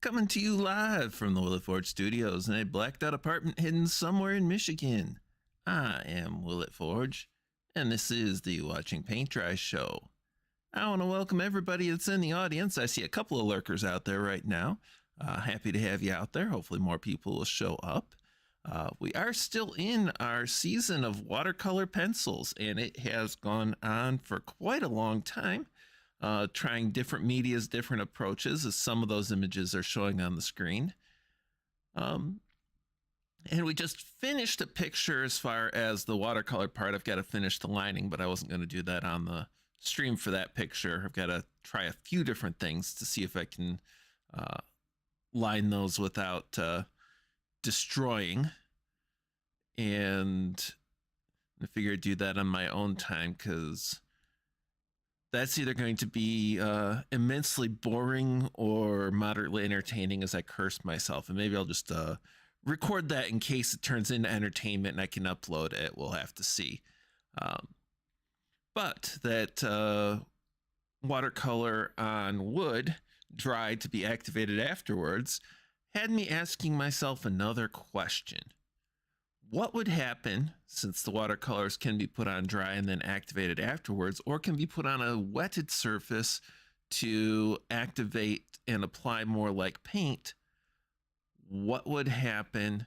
Coming to you live from the willitforge studios in a blacked out apartment hidden somewhere in Michigan. I am willitforge, and this is the Watching Paint Dry show. I want to welcome everybody that's in the audience. I see a couple of lurkers out there right now. Happy to have you out there. Hopefully more people will show up. We are still in our season of watercolor pencils, and it has gone on for quite a long time. Trying different medias, different approaches, as some of those images are showing on the screen. And we just finished a picture as far as the watercolor part. I've got to finish the lining, but I wasn't going to do that on the stream for that picture. I've got to try a few different things to see if I can line those without destroying. And I figure I'd do that on my own time, because that's either going to be immensely boring or moderately entertaining as I curse myself. And maybe I'll just record that in case it turns into entertainment and I can upload it. We'll have to see. But that watercolor on wood, dry to be activated afterwards, had me asking myself another question. What would happen, since the watercolors can be put on dry and then activated afterwards, or can be put on a wetted surface to activate and apply more like paint? What would happen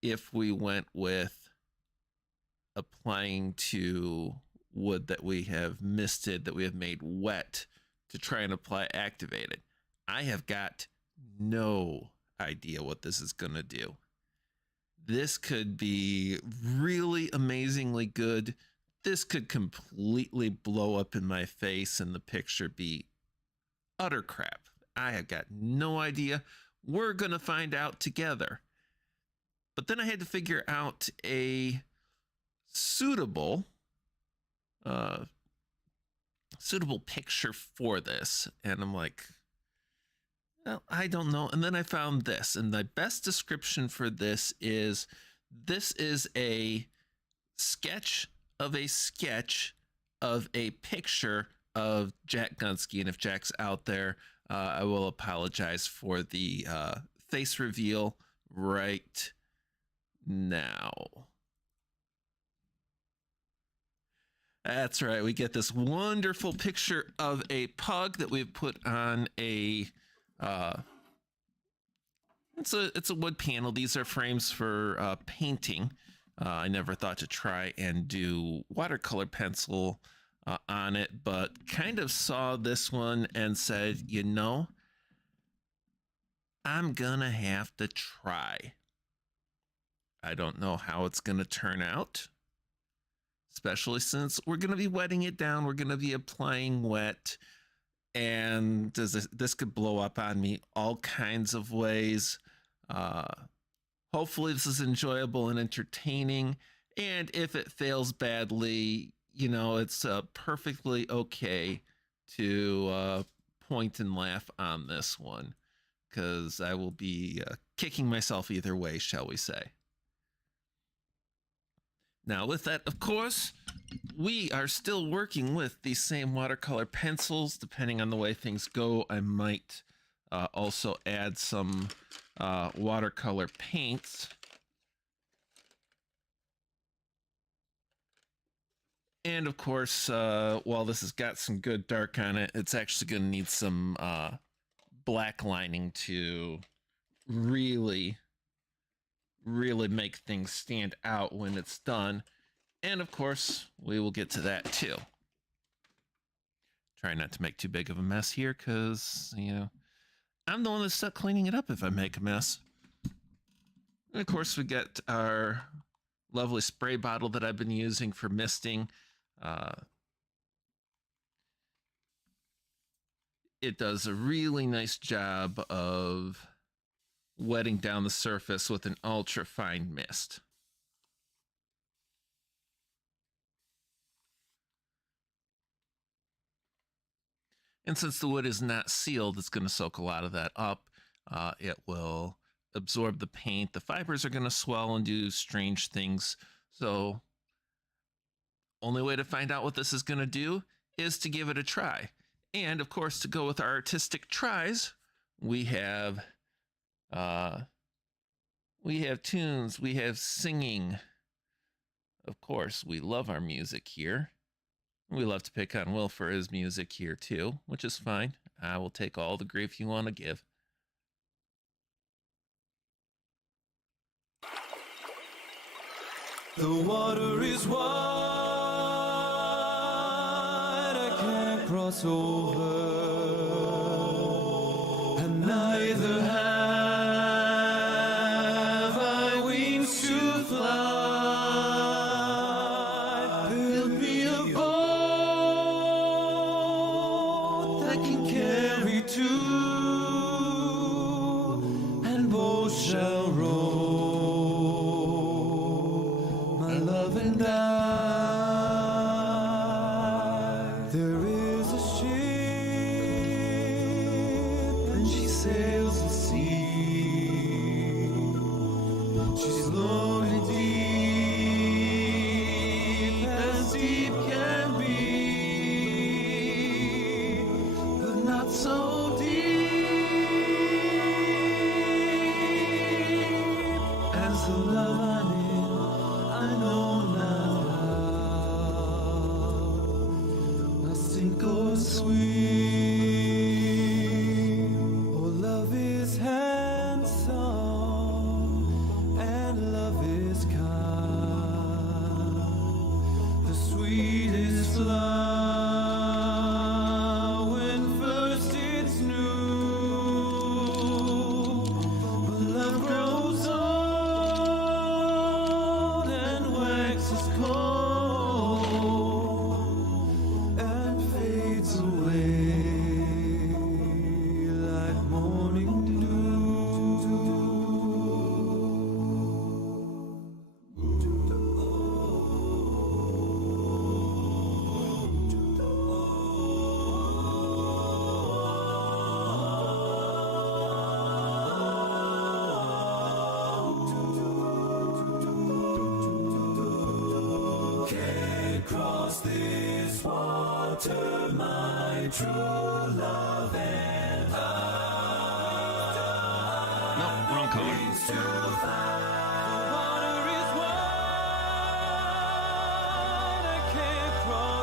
if we went with applying to wood that we have misted, that we have made wet, to try and apply activated? I have got no idea what this is going to do. This could be really amazingly good. This could completely blow up in my face and the picture be utter crap. I have got no idea. We're going to find out together. But then I had to figure out a suitable picture for this. And I'm like, well, I don't know. And then I found this, and the best description for this is a sketch of a sketch of a picture of Jack Gunsky. And if Jack's out there, I will apologize for the face reveal right now. That's right. We get this wonderful picture of a pug that we've put on a it's a wood panel. These are frames for painting. I never thought to try and do watercolor pencil on it, but kind of saw this one and said, you know, I'm gonna have to try. I don't know how it's gonna turn out, especially since we're gonna be wetting it down. We're gonna be applying wet, and this could blow up on me all kinds of ways. Hopefully this is enjoyable and entertaining, and if it fails badly, you know, it's perfectly okay to point and laugh on this one, because I will be kicking myself either way, shall we say. Now, with that, of course, we are still working with these same watercolor pencils. Depending on the way things go, I might also add some watercolor paints. And of course, while this has got some good dark on it, it's actually going to need some black lining to really make things stand out when it's done. And of course, we will get to that too. Try not to make too big of a mess here, because, you know, I'm the one that's stuck cleaning it up if I make a mess. And of course, we get our lovely spray bottle that I've been using for misting. It does a really nice job of wetting down the surface with an ultra fine mist. And since the wood is not sealed, it's going to soak a lot of that up. It will absorb the paint. The fibers are going to swell and do strange things. So only way to find out what this is going to do is to give it a try. And of course, to go with our artistic tries, we have tunes, we have singing. Of course, we love our music here. We love to pick on Will for his music here too, which is fine. I will take all the grief you want to give. The water is wide, I can't cross over, and neither have I wings to fly. Build me a boat that can carry two, and both shall row. Love and I. There is a ship, and she sails the sea. She's lonely deep, as deep can be, but not so deep as the love I'm in. I know not how I sink or swim. Oh, love is handsome and love is kind. The sweetest flower when first it's new, but love grows old and waxes cold and fades away like morning dew. Can't cross this water, my true love and I. No, wrong color. Wings to fly. The water is wide, I can't cross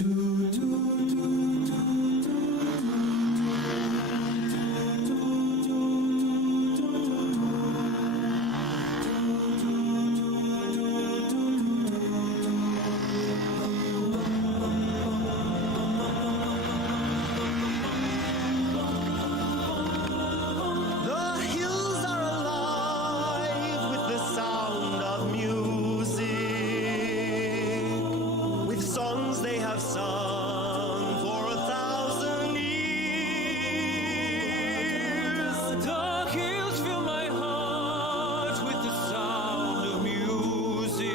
The hills are alive with the sound of music, with songs they have sung for 1,000 years. The hills fill my heart with the sound of music.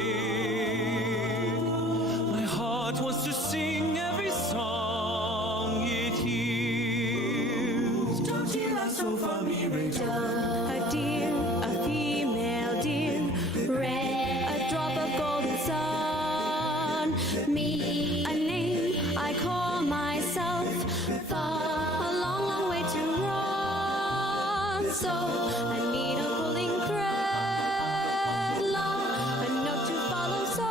My heart wants to sing every song it hears. Don't you laugh so for me, Rachel? A deer, a female deer, red, a drop of golden sun. Me, a name I call myself. Far, a long, long way to run. So I need a pulling thread, long, a note to follow. So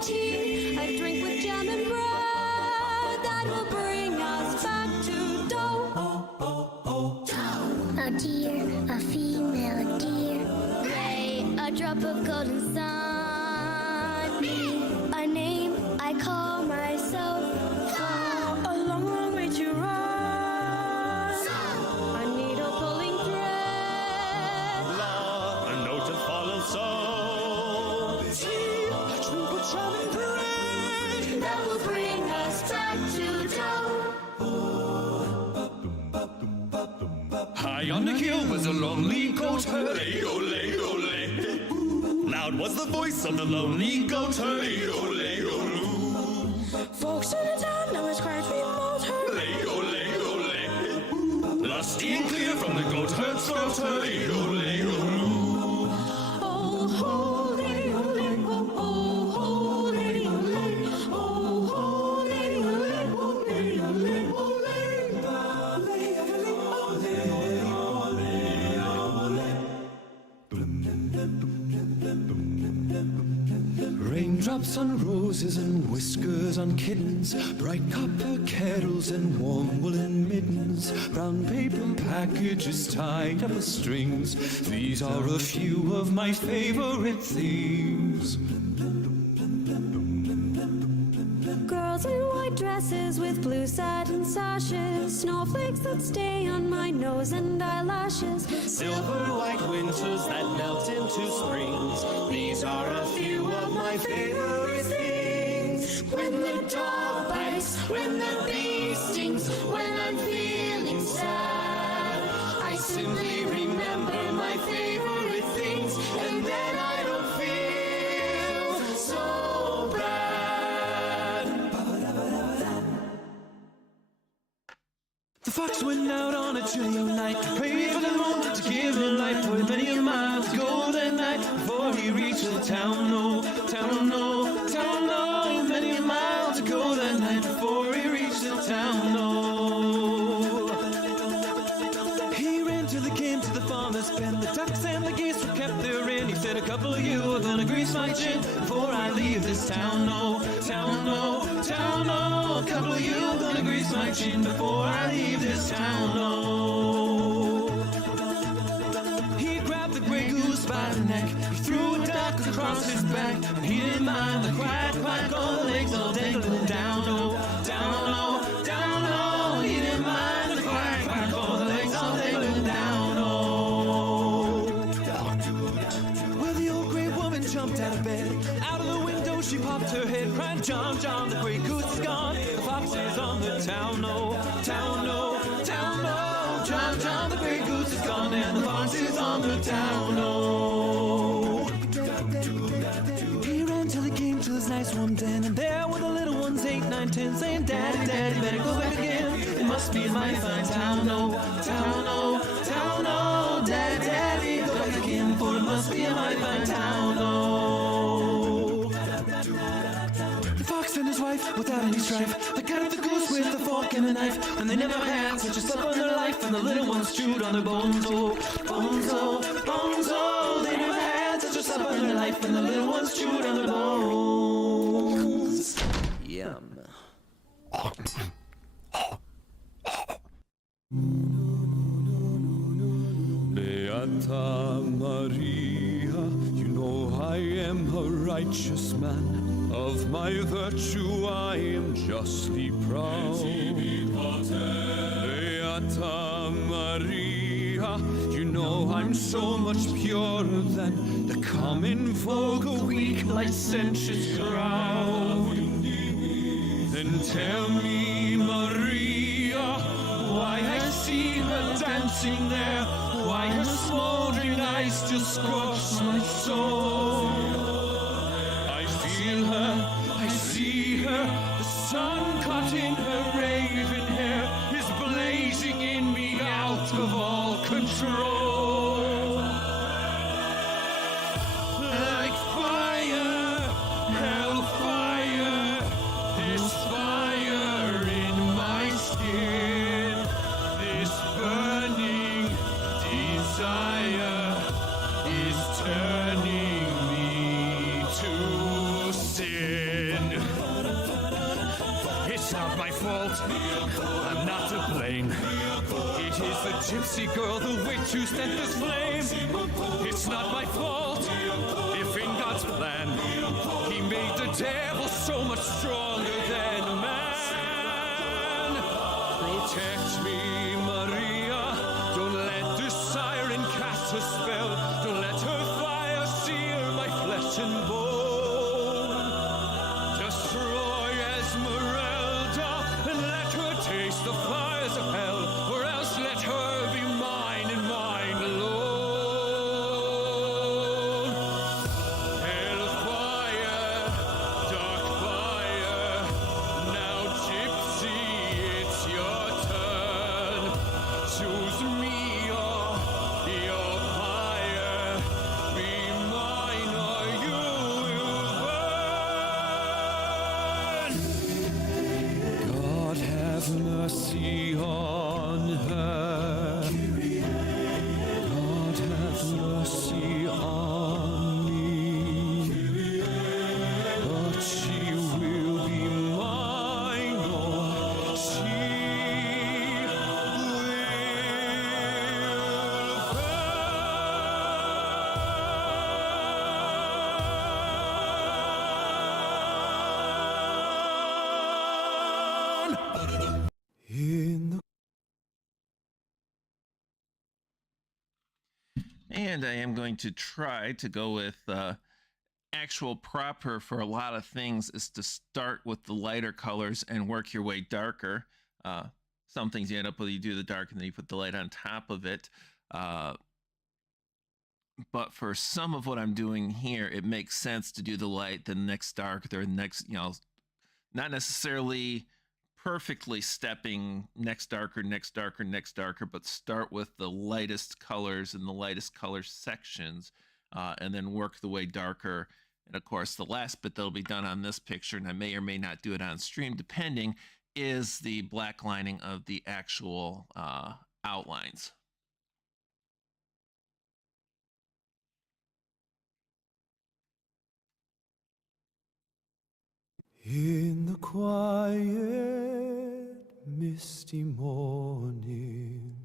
tea, I drink with jam and bread that will bring us back to dough. A deer, a female deer. Ray, a drop of golden sun. Me, a name I call myself. Far, a long, long way to run. A needle pulling thread. A note to follow, so tea, I drink with jam and bread. That will bring us back to dough. High on the hill was a lonely goat herd. Loud was the voice of the lonely goat herd. Folks in the town now it's quite remote. Lusty and clear from the goat herd's throat. Oh, ho, lady, oh, lady, oh, oh, lady, oh, lady, oh, lady, oh, lady, oh, lady, oh, lady, oh, Raindrops on roses and whiskers on kittens, bright copper kettles and warm woolen mittens, brown paper packages tied up with strings. These are a few of my favorite things. girls in white dresses with blue satin sashes, snowflakes that stay on my nose and eyelashes. Silver white winters that melt into springs. These are a few of my favorite things. When the dog bites, when the bee stings, when I'm feeling sad, I simply remember my favorite things, and then I don't feel so bad. The fox went out on a chilly night to pray for the moon to give him light for many a mile to go that night before he reached the town. No, town, no, town, no. Many a mile to go that night before he reached the town. No. He ran till he came to the farmer's pen. The ducks and the geese were kept therein. He said, a couple of you are gonna grease my chin before I leave this town. No, town, no, town, no. A couple of you are gonna grease my chin before I leave this town. No. He grabbed the gray goose by the neck. He threw a duck across his back. He didn't mind the quack, quack, all the legs all dangling down. No, down, no, down, no. He didn't mind the quack, quack, all the legs all dangling down. No. Well, the old gray woman jumped out of bed. Out of the window she popped her head, cried, John, John, the gray goose is gone. The fox is on the town, no, town, no, town, no. John, John, the gray goose is gone, and the fox is on the town, no. He ran till he came to his nice warm den, and there were the little ones, 8, 9, 10, saying, Daddy, Daddy, better go back again. It must be a mighty fine town, no, town, no, town, no. Daddy, Daddy, go back again, for it must be a mighty fine town, no. The fox and his wife, without any strife, they cut up the goose with a fork and a knife, and they never had such a supper in their life, and the little ones chewed on their bones, oh, bones, oh, bones, oh. They never had such a supper in their life, and the little ones chewed on their bones. Yeah. Beata Maria, you know I am a righteous man. Of my virtue I am justly proud. Beata Maria, you know I'm so much purer than the common vulgar, weak, licentious crowd. Then tell me, Maria, why I see her dancing there, why her smoldering eyes just scorch my soul. I feel her, I see her, the sun caught in her raven hair is blazing in me out of all control. Like fire, hellfire, this fire in my skin, this burning desire is turning me to sin. It's not my fault. I'm not to blame. It is the gypsy girl, the witch who sent this flame. It's not my fault. If in God's plan, he made the devil so much stronger than man. Protect me, Maria. Don't let this siren cast her spell. Don't let her fire sear my flesh and bone. Destroy Esmeralda and let her taste the fires of hell, or else let her be mine and mine alone. Hellfire, dark fire, now gypsy, it's your turn. Choose me or your fire, be mine or you will burn. God have mercy on her. God have mercy on me. But she will be mine, or she will burn. In the And I am going to try to go with actual proper for a lot of things is to start with the lighter colors and work your way darker. Some things you end up with, you do the dark and then you put the light on top of it. But for some of what I'm doing here, it makes sense to do the light, the next dark, the next, not necessarily perfectly stepping next darker, next darker, next darker, but start with the lightest colors and the lightest color sections, and then work the way darker. And of course, the last bit that'll be done on this picture, and I may or may not do it on stream, depending, is the black lining of the actual outlines. In the quiet, misty morning,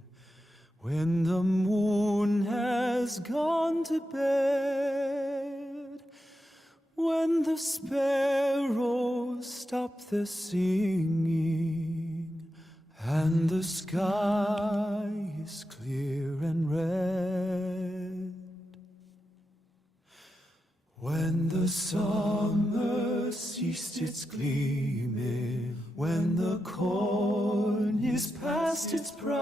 when the moon has gone to bed, when the sparrows stop their singing, and the sky is clear and red, when the summer ceased its gleaming, when the corn is past its prime,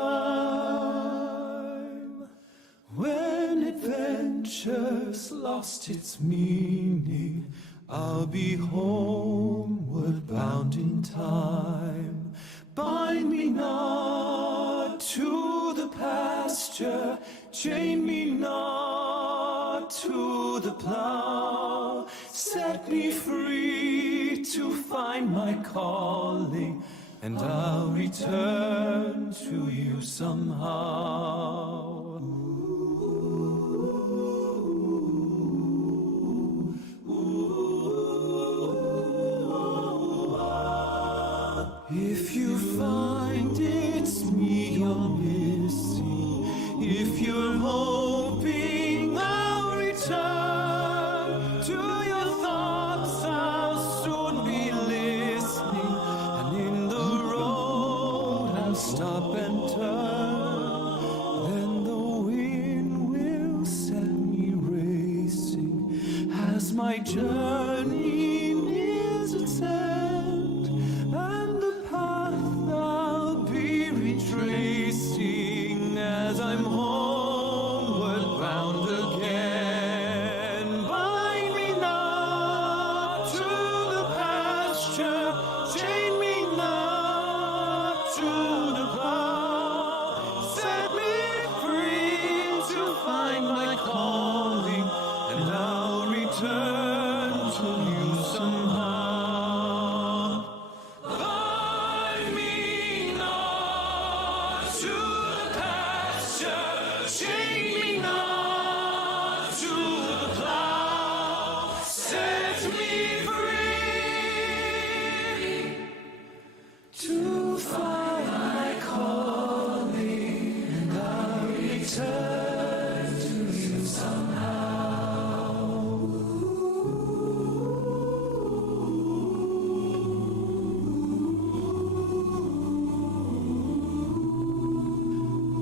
when adventure's lost its meaning, I'll be homeward bound in time. Bind me not to the pasture, chain me not to the plow. Set me free to find my calling, and I'll return to you somehow. If you find it's me you're hoping I'll return to your thoughts. I'll soon be listening, and in the road I'll stop and turn. Then the wind will set me racing as my journey nears its end, and the path I'll be retracing as I'm homeward bound again. Bind me not to the pasture, chain me not to the plow. Set me free to find my calling, and I'll return to you somehow. Bind me not to the pasture, chain me not to the plow. Set me free to find my calling, and I'll return to you somehow.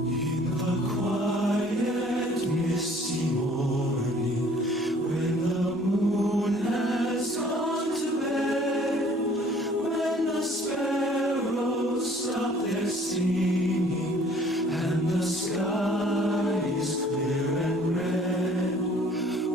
In the quiet, misty morning, when the moon has gone to bed, when the sparrows stop their singing, and the sky is clear and red,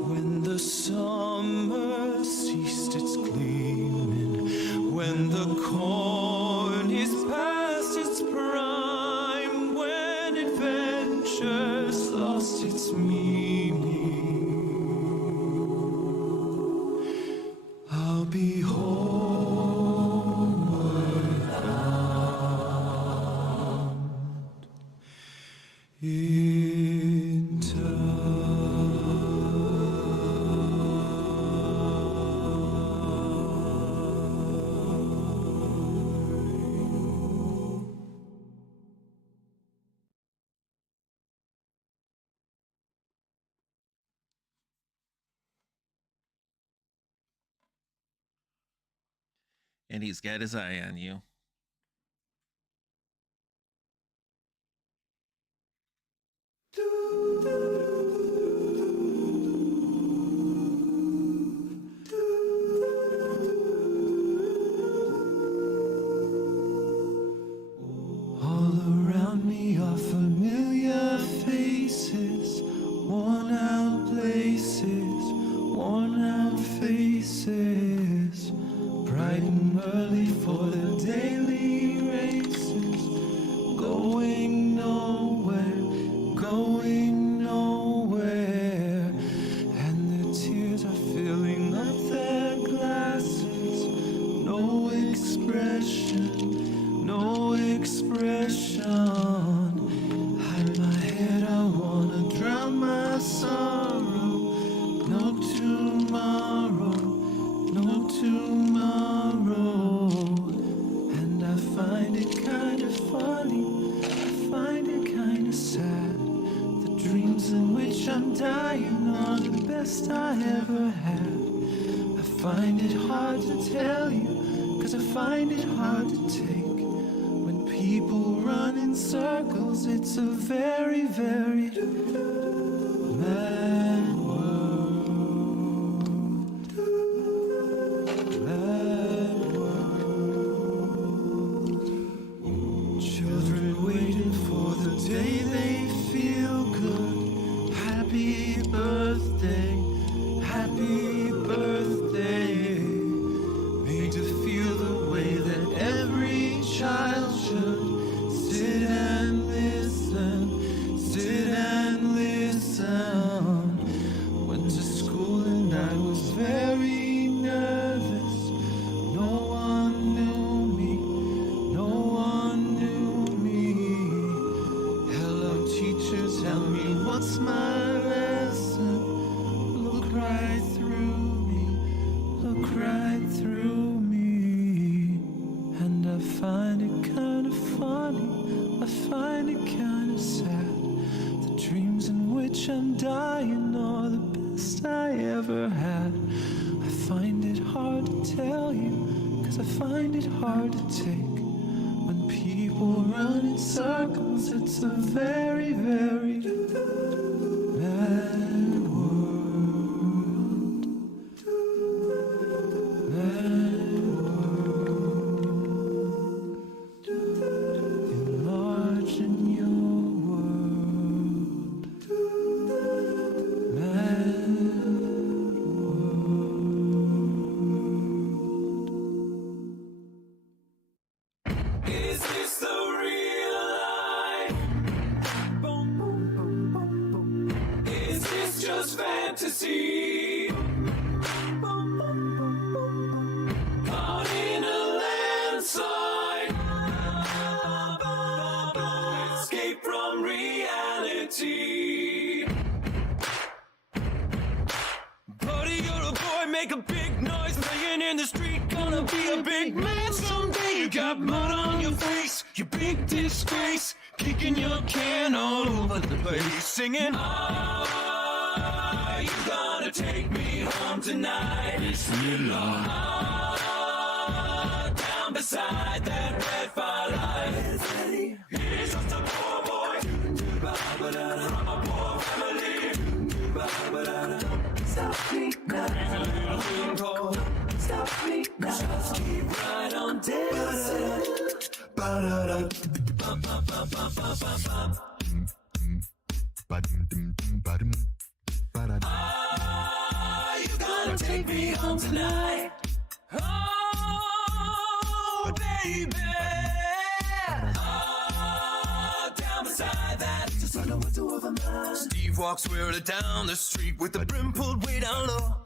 when the summer ceased its gleaming, when the corn is past its prime, when adventure's lost its meaning, I'll be homeward bound in time. And he's got his eye on you. All around me are familiar faces, worn out places, worn out faces, bright and early for the daily races, going nowhere, going nowhere, and the tears are filling up their glasses, no expression, no expression. Hide my head, I wanna drown my sorrow. No tomorrow, no tomorrow. And I find it kind of funny, I find it kind of sad. The dreams in which I'm dying are the best I ever had. I find it hard to tell you, 'cause I find it hard to take. When people run in circles, it's a very, very mad world. Mad world. Children waiting for the day they feel good. Happy birthday, happy birthday. Made to feel the way that every child should. Sit and listen, sit and listen. Went to school and I was very nervous. No one knew me, no one knew me. Hello teacher, tell me what's my lesson. Look right through me, look right through me. And I find it kind of funny, I find it kind of sad. The dreams in which tell you, 'cause I find it hard to take. When people run in circles, it's a very, very mad world. Mad world. Enlarging your world. Mad world. Is this the real life? Is this just fantasy? Caught in a landslide. Escape from reality. Buddy, you're a boy, make a big noise, playing in the street, gonna be a big man someday. You got mud on your face, you big disgrace, kicking your can all over the place, singing, are you gonna take me home tonight? Bismillah. Down beside that red firelight. He's just a poor boy from a poor family. Stop me now. He's a little thing called stop me now. Just keep right on dancing. Are you gonna take me home tonight? Oh, baby. Oh, down beside that. Just like a window of a man. Steve walks wearily down the street with the brim pulled way down low.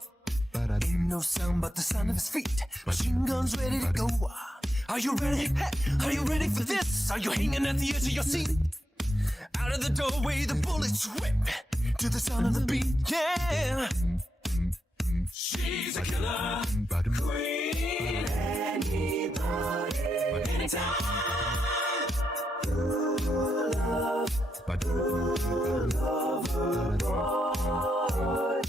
Ain't no sound but the sound of his feet. Machine guns ready to go. Are you ready? Hey, are you ready for this? Are you hanging at the edge of your seat? Out of the doorway, the bullets whip to the sound of the beat. Yeah. She's a killer queen. Anybody, anytime. Love her boy.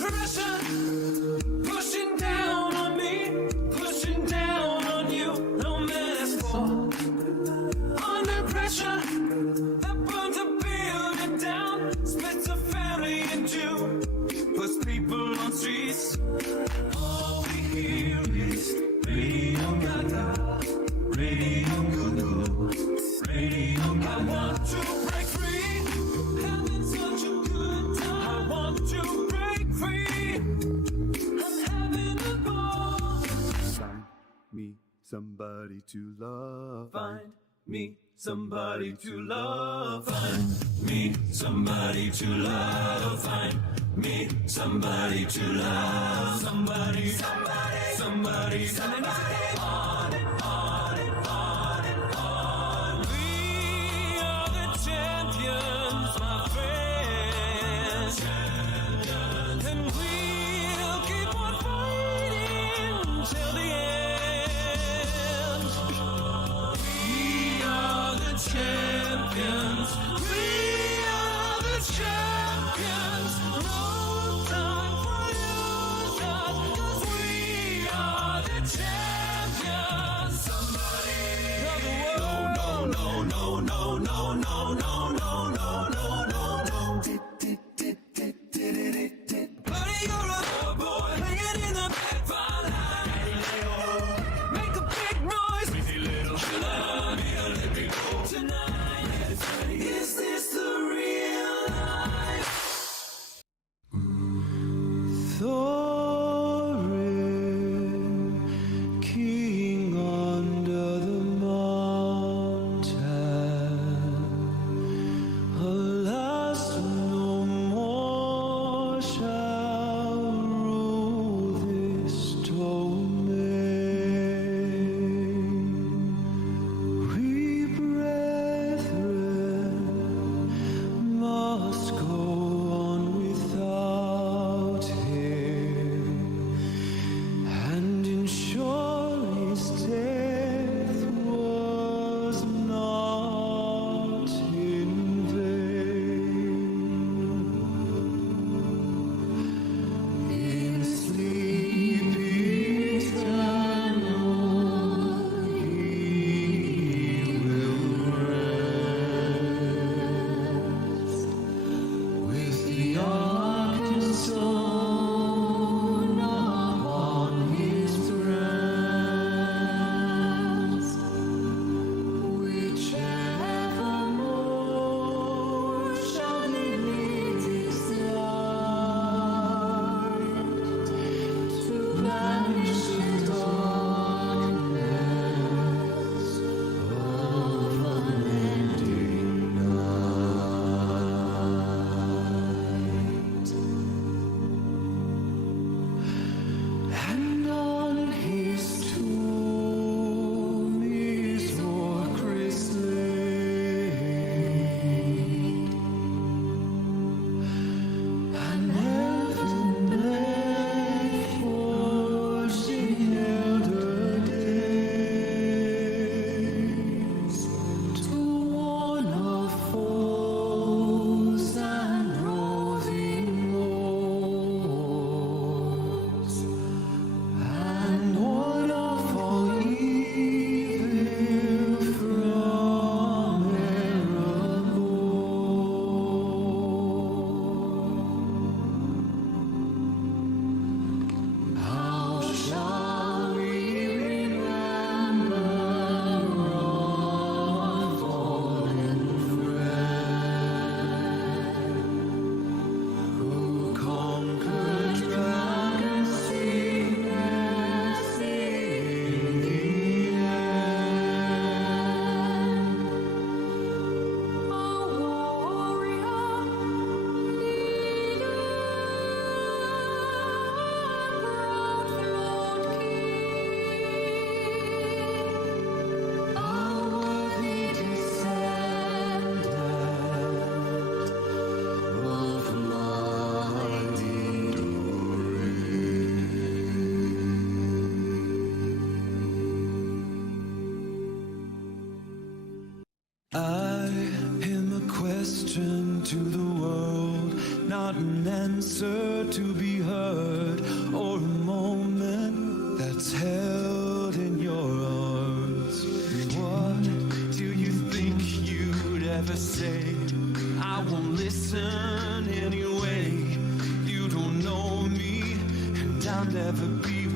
Pressure pushing down on me, pushing down on you. No metaphor. Under pressure that burns a building down, splits a family in two, puts people on streets. All we hear is Radio Gaga, Radio Goo, Radio Gaga. I want to break free, having such a good time. I want to break free, I'm having a ball. Find me somebody to love. Find me somebody to love. Find me somebody to love. Find me somebody to love. Somebody, somebody, somebody, somebody. On and on and on and on. We are the champions, my friends. And we'll keep on fighting till the end. We are the champions. We are the champions. No time for losers, 'cause we are the champions.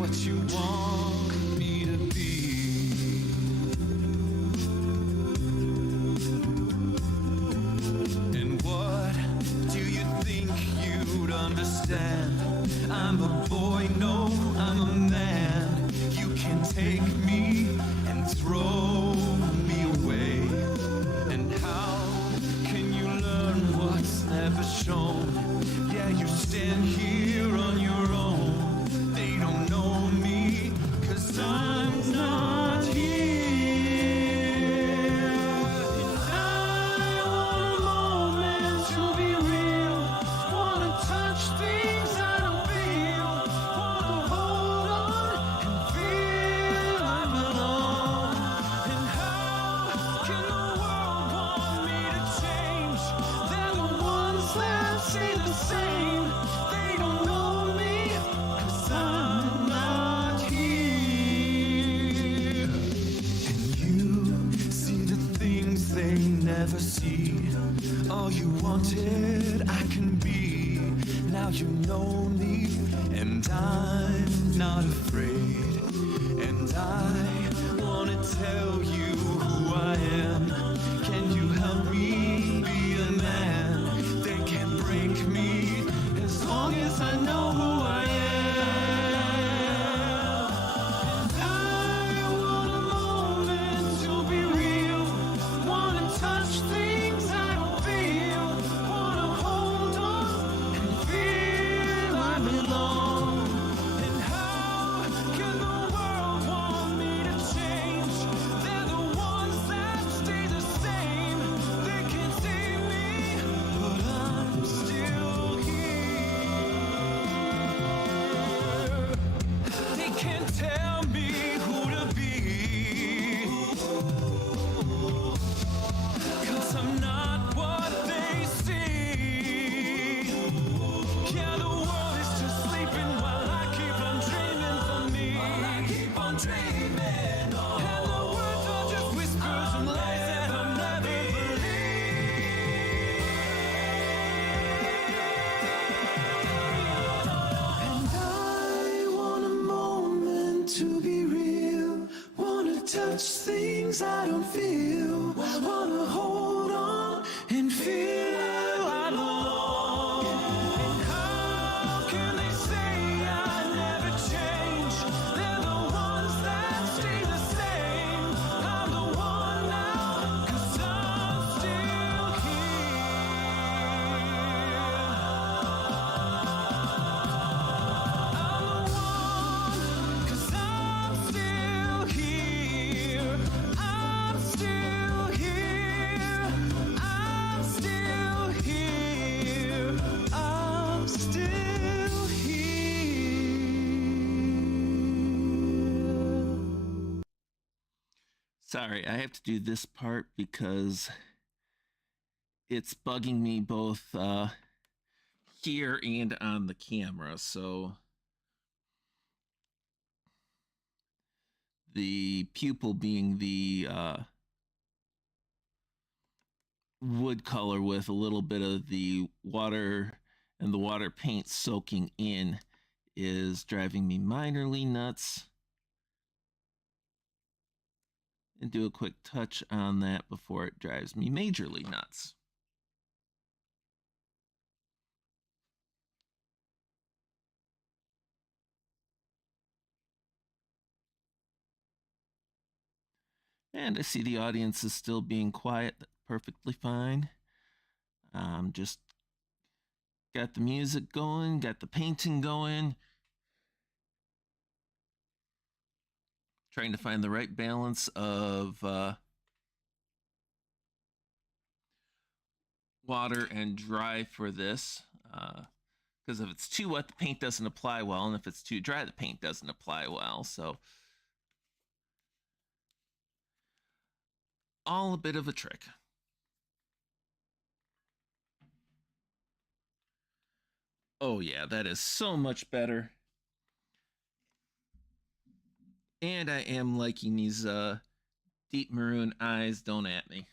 what you want me to be. And what do you think you'd understand? I'm a boy, no, I'm a man. You can take me and throw me away. And how can you learn what's never shown? Yeah, you stand here on your own. They don't know me, 'cause I'm not here. And I want a moment to be real. Wanna touch things I don't feel. Wanna hold on and feel I belong. And how can the world want me to change? They're the ones that say the same. They don't know me, 'cause I'm not here. And you see the things they never see. All you wanted, I can be. Now you know me, and I'm not afraid. And I wanna tell you who I am. Can you help me be a man? They can't break me as long as I know who I am. And I want a moment to be real. Wanna touch things I don't feel. Wanna hold on and feel I belong. And how can the world want me to change? They're the ones that stay the same. They can't save me, but I'm still here. They can't tell me who to be, 'cause I'm not what they see. Yeah, the world is just sleeping while I keep on dreaming for me. While I keep on dreaming on. And the words are just whispers and lies that I'll never believe. And I want a moment to be real. Wanna touch things I don't feel. Wanna hold on and feel I belong. And how can they say I never change? They're the ones that stay the same. I'm the one now, 'cause I'm still here. I'm the one, 'cause I'm still here. I'm still here. I'm still here. I'm still here. Sorry, I have to do this part because it's bugging me both here and on the camera. So the pupil being the wood color with a little bit of the water and the water paint soaking in is driving me minorly nuts. And do a quick touch on that before it drives me majorly nuts. And I see the audience is still being quiet, perfectly fine. Just got the music going, got the painting going. Trying to find the right balance of water and dry for this. Because if it's too wet, the paint doesn't apply well. And if it's too dry, the paint doesn't apply well. So all a bit of a trick. Oh yeah, that is so much better. And I am liking these deep maroon eyes. Don't at me.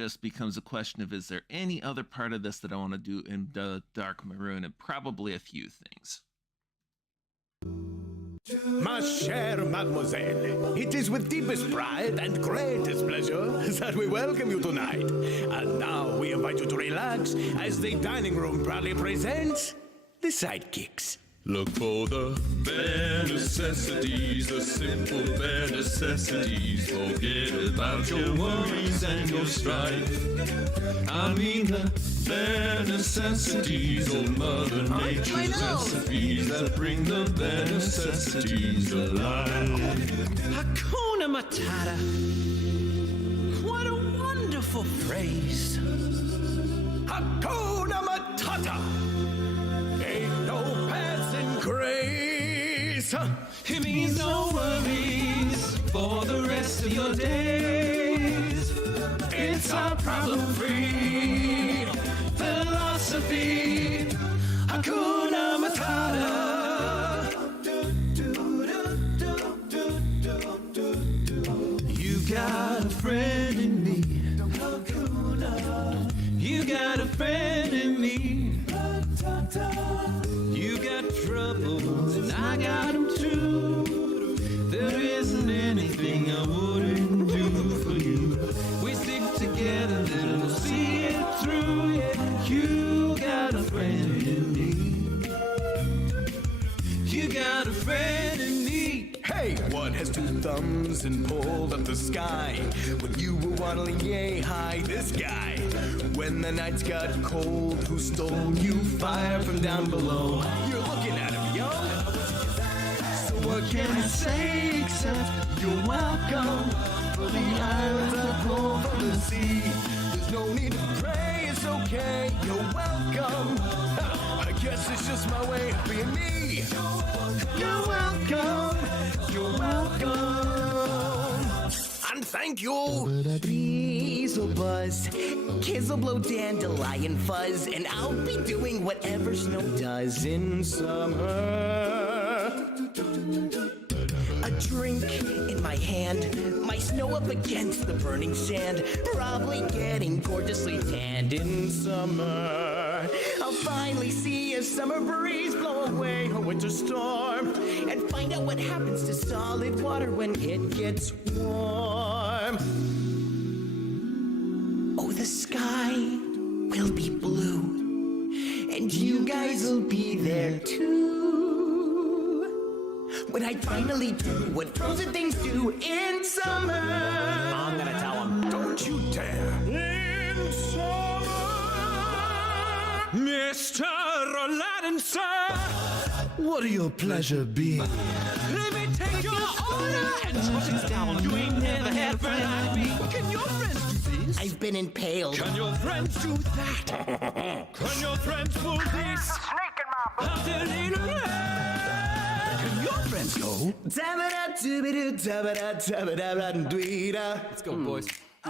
just becomes a question of, is there any other part of this that I want to do in the dark maroon? And probably a few things. Ma chère mademoiselle, it is with deepest pride and greatest pleasure that we welcome you tonight. And now we invite you to relax as the dining room proudly presents the sidekicks. Look for the bare necessities, the simple bare necessities. Forget about your worries and your strife. I mean the bare necessities, old Mother Nature's recipes that bring the bare necessities alive. Hakuna Matata. What a wonderful phrase. Hakuna Matata! Ain't no passing craze! It means no worries for the rest of your days. It's our problem-free philosophy. Hakuna Matata. You got a friend in me. You got a friend in me. You got troubles and I got them too. There isn't anything I wouldn't do for you. We stick together, then we'll see it through. Yeah, you got a friend in me. You got a friend in me. Hey, what has two thumbs and pulled up the sky? When you were waddling yay high, this guy. When the nights got cold, who stole you fire from down below? You're looking at him, yo. So what can I say except you're welcome for the islands of home from the sea? There's no need to pray, it's okay, you're welcome. I guess it's just my way of being me. You're welcome. You're welcome. And thank you. Breeze will buzz, kids will blow dandelion fuzz, and I'll be doing whatever snow does in summer. A drink in my hand, my snow up against the burning sand, probably getting gorgeously tanned in summer. I'll finally see a summer breeze blow away a winter storm, and find out what happens to solid water when it gets warm. Oh, the sky will be blue, and you guys will be there too. When I finally do what frozen things do in summer. I'm gonna tell him. Don't you dare. In summer. Mr. Aladdin, sir. What'll your pleasure be? Let me take your order and put it down. You ain't never had a friend like me. Can your friends do this? I've been impaled. Can your friends do that? Can your friends pull this? Out there in the rain. Can your friends go? Let's go, boys. I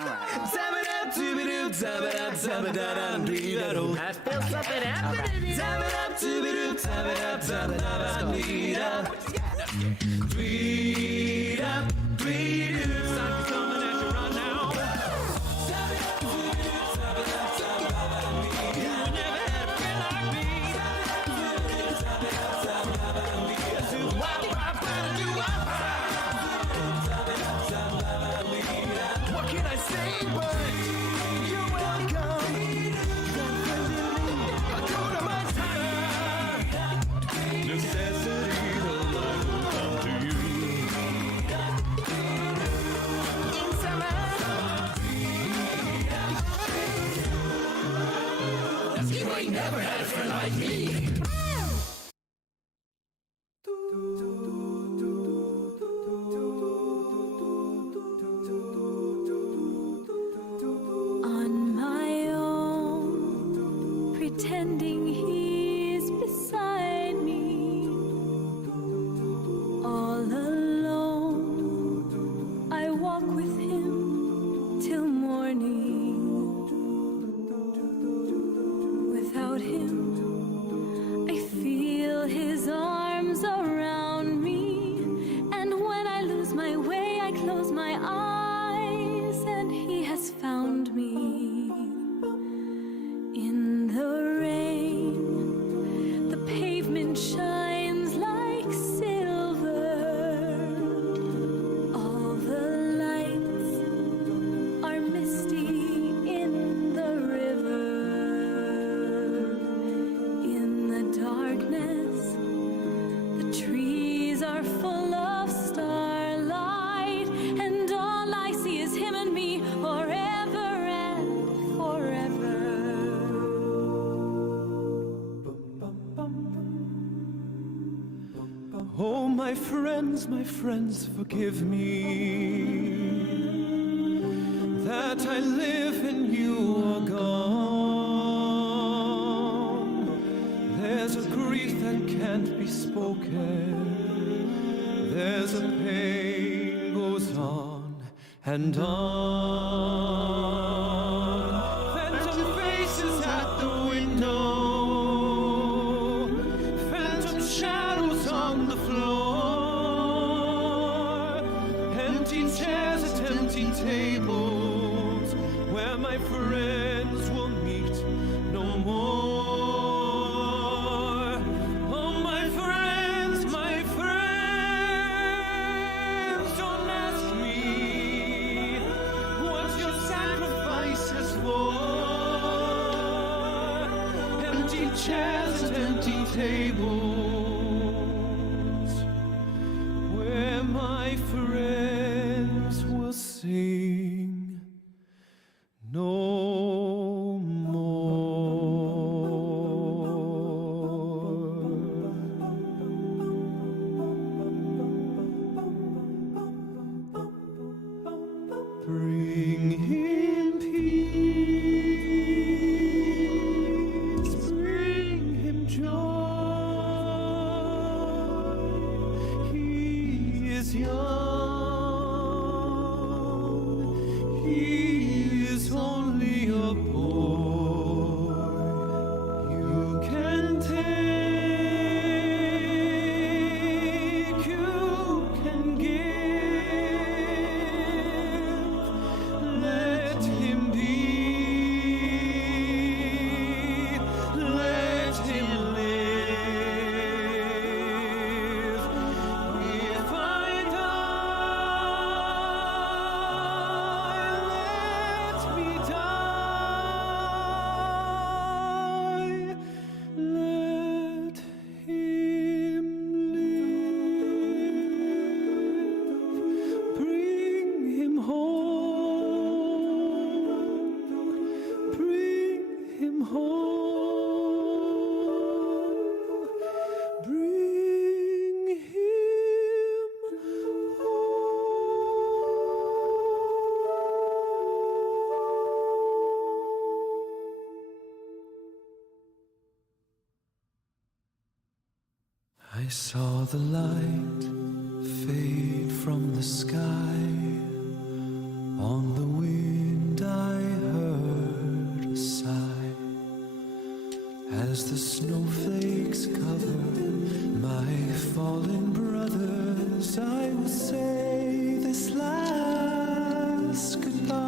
feel something happening. Sun coming at you right now. You never had a friend like me. What can I say, but you're welcome. Hakuna Matata. Necessities of life will come to you. In summer. You ain't never had a friend like me. On my own, pretending he's beside me. All alone, I walk with him till morning. Without him, Oh, my friends, forgive me that I live and you are gone. There's a grief that can't be spoken. There's a pain goes on and on. Phantom faces at the window. Phantom shadows on the floor. Empty chairs at empty tables where my friends will meet no more. Oh, my friends, don't ask me what your sacrifices for. Empty chairs and empty tables where my friends will sing no more. Bring him peace, bring him joy. He is young, he is only a boy. You can take, you can give. Let him be, let him live. If I die, let me die. Let him live. Bring him home. Bring him home. Bring him home. I saw the light fade from the sky. On the wind I heard a sigh. As the snowflakes cover my fallen brothers, I will say this last goodbye.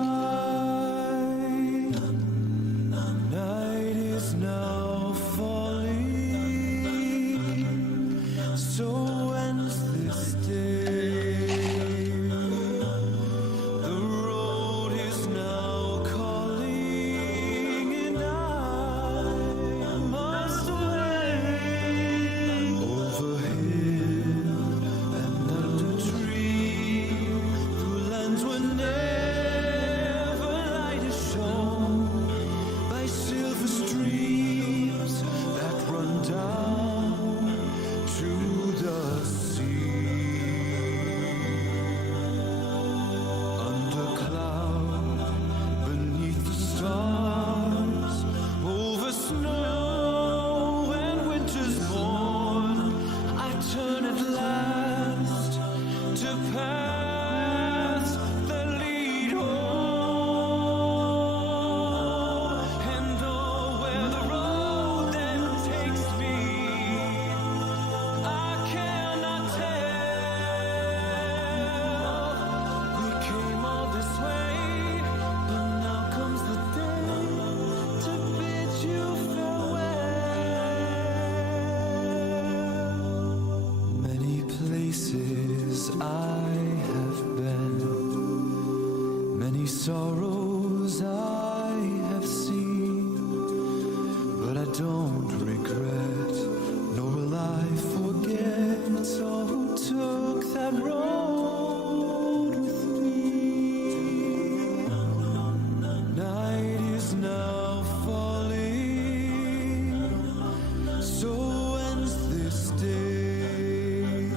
Night is now falling, so ends this day. The road is now calling, and I must away. Over hill and under tree, through lands where never light is shone, by silver streams that run down to the sea. Under cloud, beneath the stars, over snow and winter's morn, I turn at last to paths that lead home. And oh, where the road then takes me, I cannot tell. We came all this way, but now comes the day to bid you farewell. Many places I have been, many sorrows I have seen, but I don't regret, nor will I forget all who took that road with me. Night is now falling, so ends this day.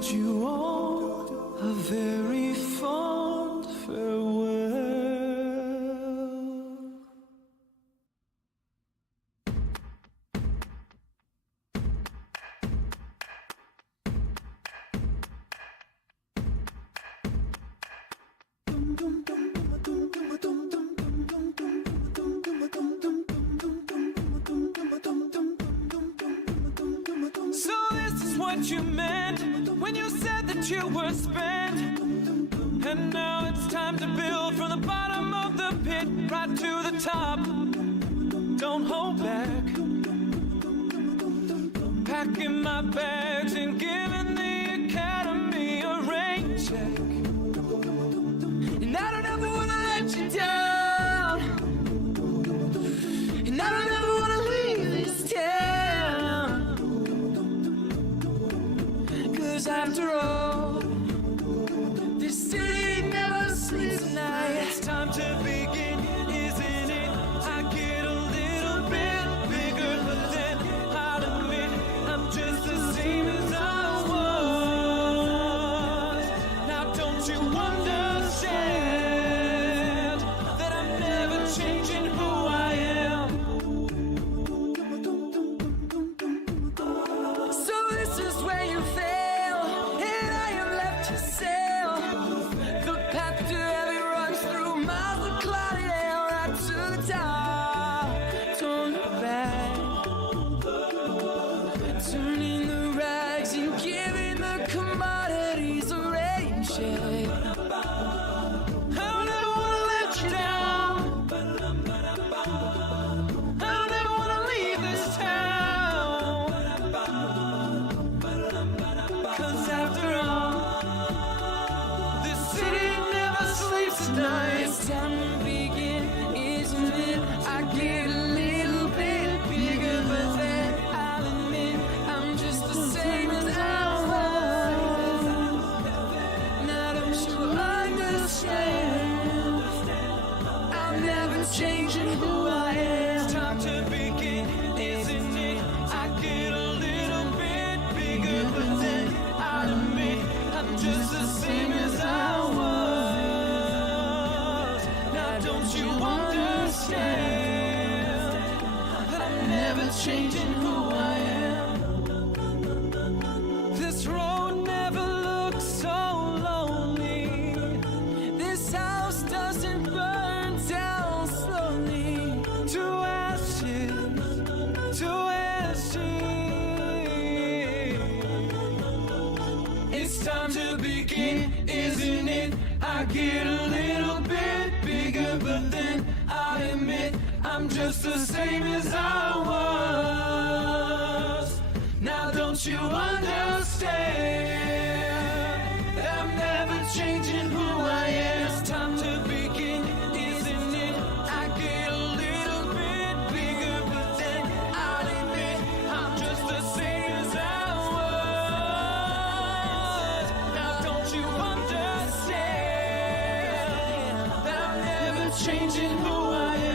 bid you all a very fond farewell. So this is what you meant when you said that you were spent. And now it's time to build from the bottom of the pit right to the top. Don't hold back. Packing my bags and giving the academy a rain check. And I don't ever wanna let you down. And I don't ever wanna leave this town. 'Cause after all, this city never sleeps at night. It's time to begin, isn't it? I get a little bit bigger, but then I'll admit I'm just the same as I was. Now don't you understand that I'm never changing who I am? So this is where you fail, and I am left to sail. The path to heavy runs through miles of cloudy air right to the top. Don't look back. Turning the rags and giving the commodities a rain check. I don't ever wanna let you down. I don't ever wanna leave this town. 'Cause after all, this city never sleeps at night. It's time to begin, isn't it? I get a little bit bigger, but then I'll admit I'm just the same as I was. Now don't you understand? I'm never changing who I am. It's time to begin, isn't it? I get a little bit bigger, but then I'll admit I'm just the same as I was. Now don't you understand that I'm never changing who I am? This road never looks so lonely. This house doesn't burn down slowly. To ashes, to ashes. It's time to begin, isn't it? I get a little bit bigger, but then I admit I'm just the same as I was. Now don't you understand? I'm never changing who I am. It's time to begin, isn't it? I get a little bit bigger, but then I'll admit I'm just the same as I was. Now don't you understand that I'm never changing who I am?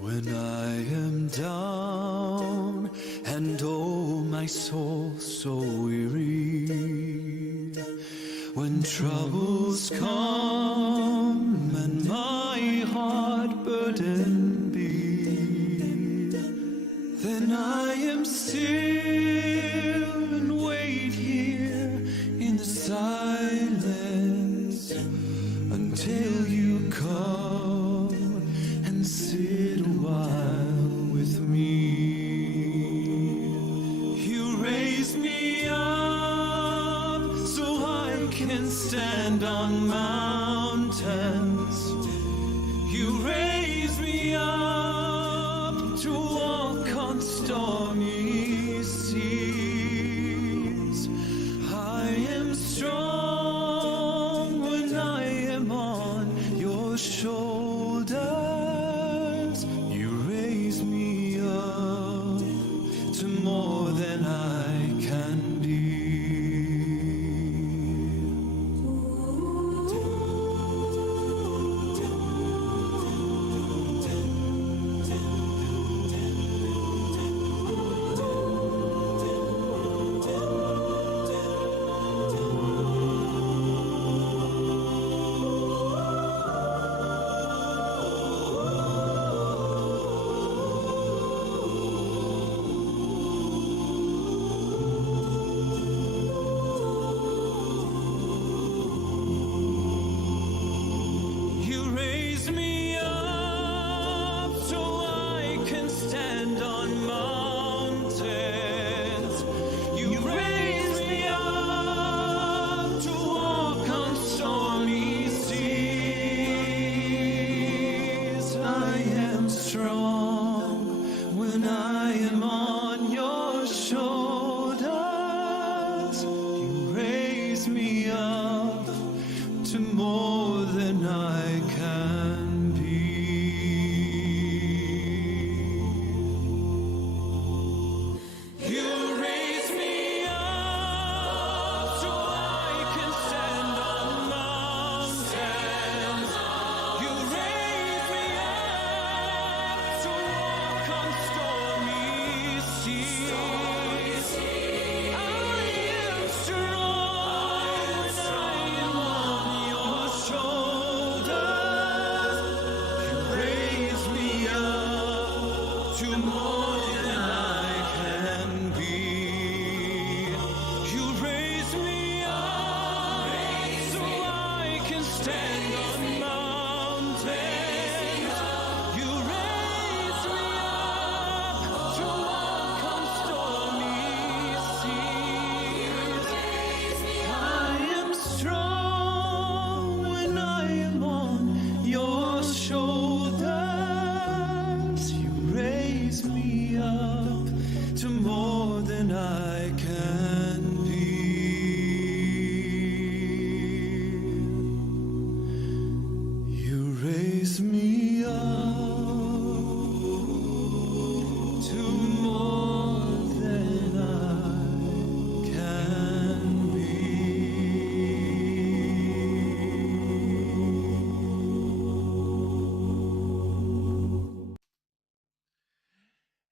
When I am down and oh my soul so weary, when troubles come and my heart burdened be, then I am still and wait here in the silence until you come and sit a while with me. You raise me up so I can stand on mountains. You raise me up to walk on stormy seas. I am strong when I am on your shoulders. You raise me up to more than I can be. more than I can be. You raise me up to more than I can be.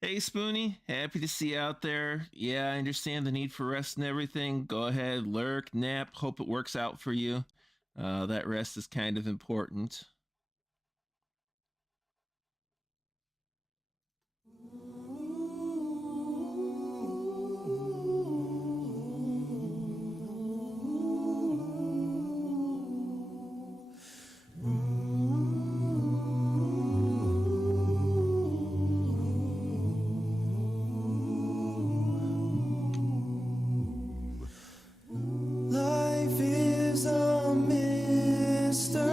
Hey, Spoonie, happy to see you out there. Yeah, I understand the need for rest and everything. Go ahead, lurk, nap. Hope it works out for you. That rest is kind of important. Life is a mystery.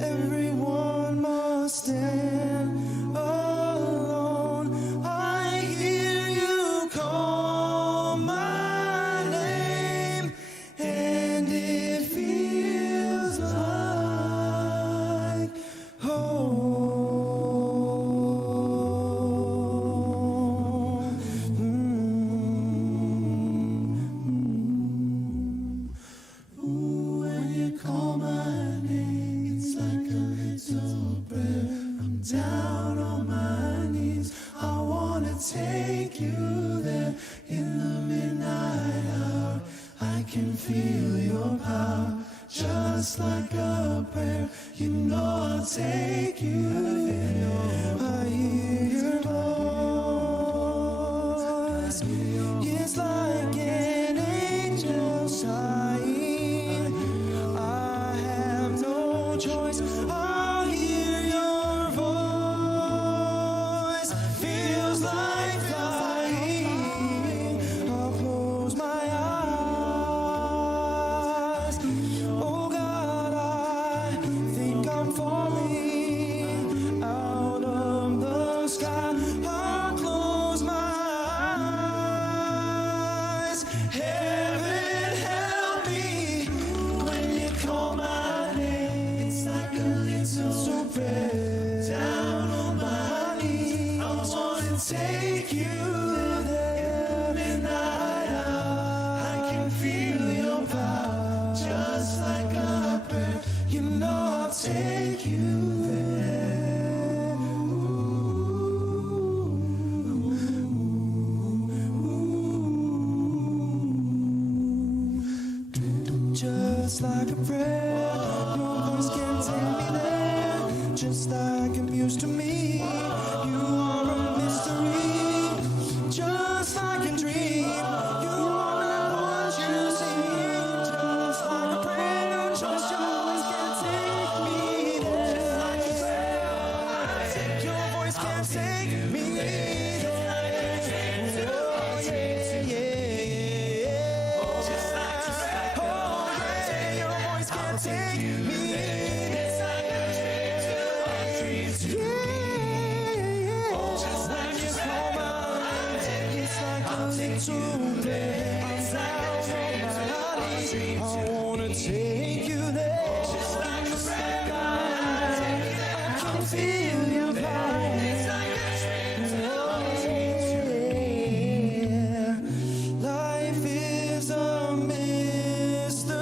Everyone must stand alone. I hear you call my name, and it feels like home. Ooh, when you call my name, it's like a little prayer. I'm down on my knees. I wanna take you there in the midnight hour. I can feel your power, just like a prayer. You know I'll take you there. I hear your voice. It's like an angel sighing. I have no choice. I'll hear your voice. Feels like flying. I'll close my eyes. Oh God, I think I'm falling out of the sky. I'll close my eyes. Heaven help me when you call my name. It's like a little prayer. Down on my knees, I wanna take you there. Midnight hour, I can feel your power, just like a prayer. You know I'll take you there. Just like a prayer, your voice can take me there. Just like I'm used to me, you are a mystery. Just like a dream, you are like what you see. Just like a prayer, just your voice can take me there. Just like a prayer, your voice can take me there. Take me just like you call my name. It's like a little prayer. I wanna take you there. Just like a prayer. I can feel your power. Life is a mystery.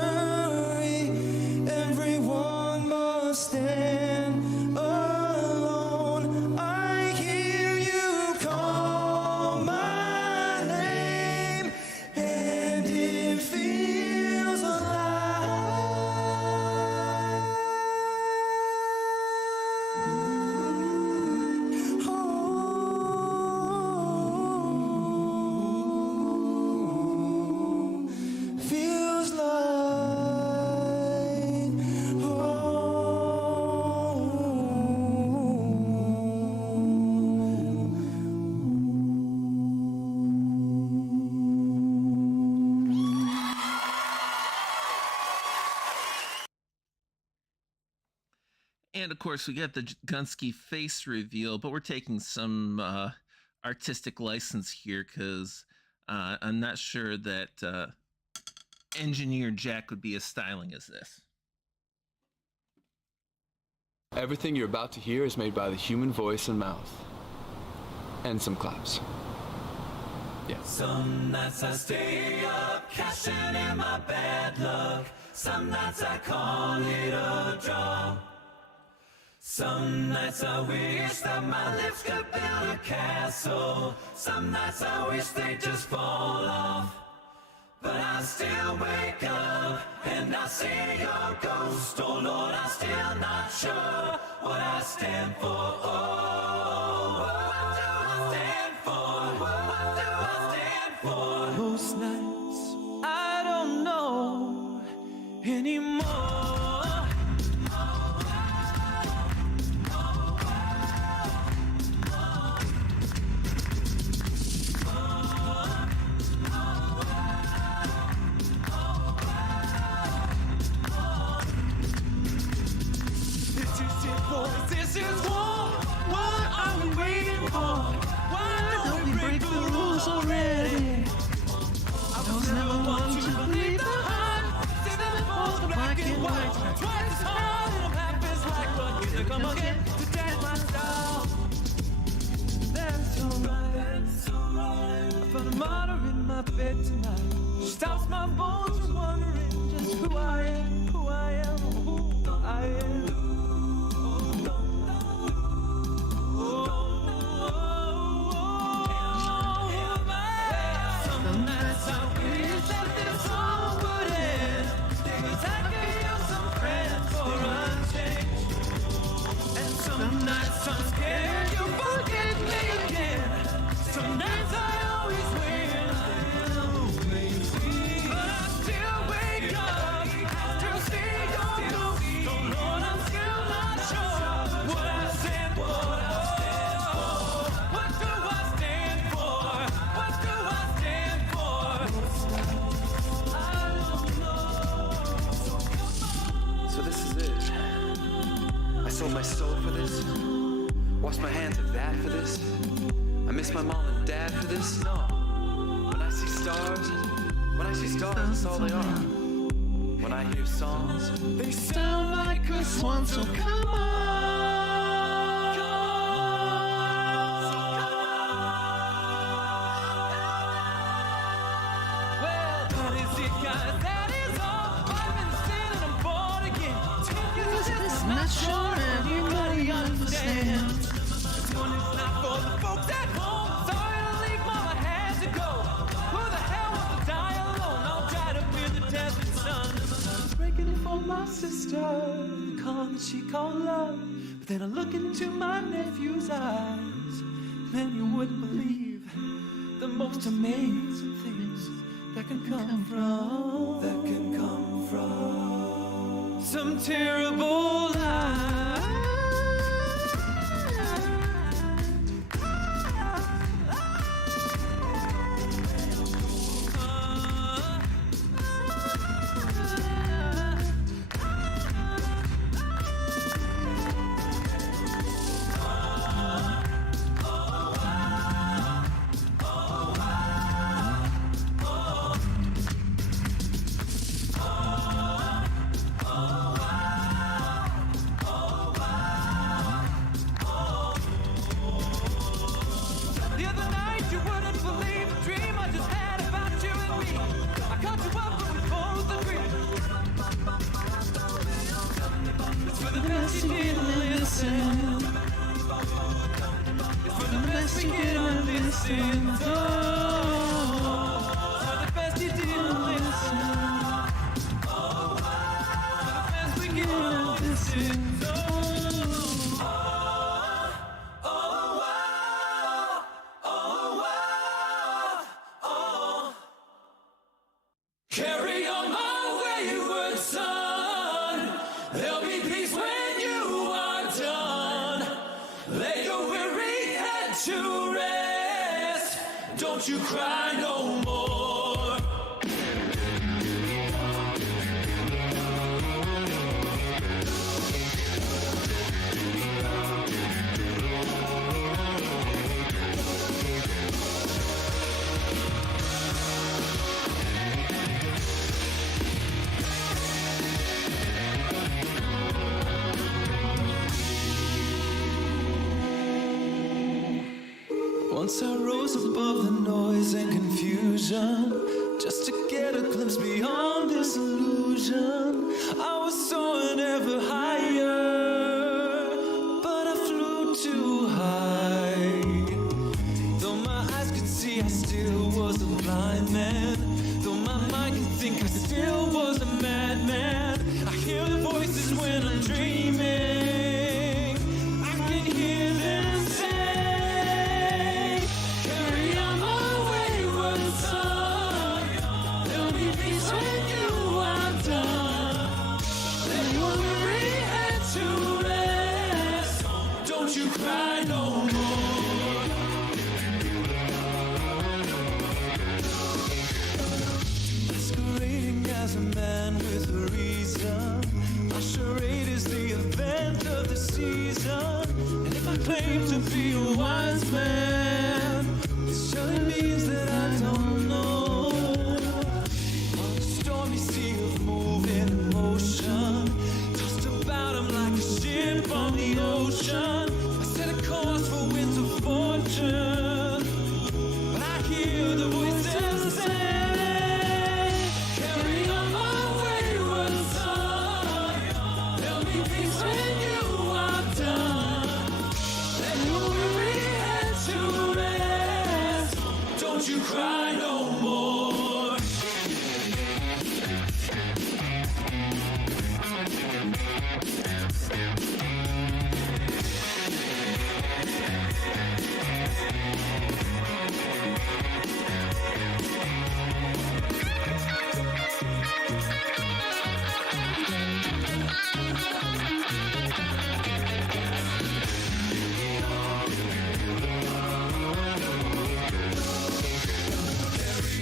Everyone must stand alone. I hear you call my name, and it feels alive. Feels like And of course, we got the Gunsky face reveal, but we're taking some artistic license here, because I'm not sure that Engineer Jack would be as styling as this. Everything you're about to hear is made by the human voice and mouth. And some claps. Yeah. Some nights I stay up, cashing in my bad luck. Some nights I call it a draw. Some nights I wish that my lips could build a castle. Some nights I wish they just fall off. But I still wake up and I see your ghost. Oh Lord, I'm still not sure what I stand for. Oh, what do I stand for? What do I stand for? Most nights I don't know anymore. This is war. What are we waiting for? Why don't we break the rules already? I was never one to believe the hype. See them both black and white. Twice as hard and half as like what? Here they come again to dance my style. That's alright. That's alright. I found a motto in my bed tonight. Stops my bones from wondering just who I am, who I am, who I am. Sold my soul for this. Washed my hands of that for this. I miss my mom and dad for this. No. When I see stars, that's all they are. When I hear songs, they sound like a swan, so come on. Well, what is it, guys? That is all. I've been sinning and born again. 10 years of this, not sure everybody understands. This one is not for the folks at home. Sorry to leave, mama had to go. Who the hell wants to die alone? I'll try to fear the desert sun. Breaking it for my sister, the calm that she called love. But then I look into my nephew's eyes, then you wouldn't believe the most amazing things that can come from some terrible lies. Carry on my wayward son. There'll be peace when you are done. Lay your weary head to rest. Don't you cry no more. confusion, just to get a glimpse beyond this illusion. I was soaring ever higher, but I flew too high. Though my eyes could see, I still was a blind man. Though my mind could think, I still was a madman. I hear the voices when I'm dreaming. I can hear them say, carry on my wayward son. There'll be peace when you are done. Let your weary head to rest. Don't you cry no more. Masquerading as a man with a reason. My charade is the event of the season. And if I claim to be a wise man, it surely means that I don't know. On a stormy sea of moving emotion, tossed about him like a ship on the ocean. I set a course for winds of fortune, but I hear the voices say, carry on my wayward son. There'll be peace when you are done. Let your weary head to rest. Don't you cry no more.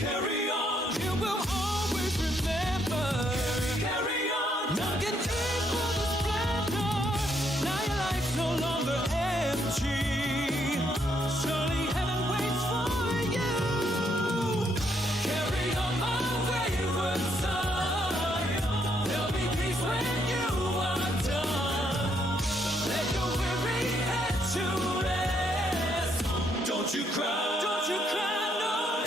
Carry on, you will always remember. Carry on, none can equal the splendor. Now your life's no longer empty. Surely heaven waits for you. Carry on, my wayward son. There'll be peace when you are done. Let your weary head to rest. Don't you cry. Don't you cry no more.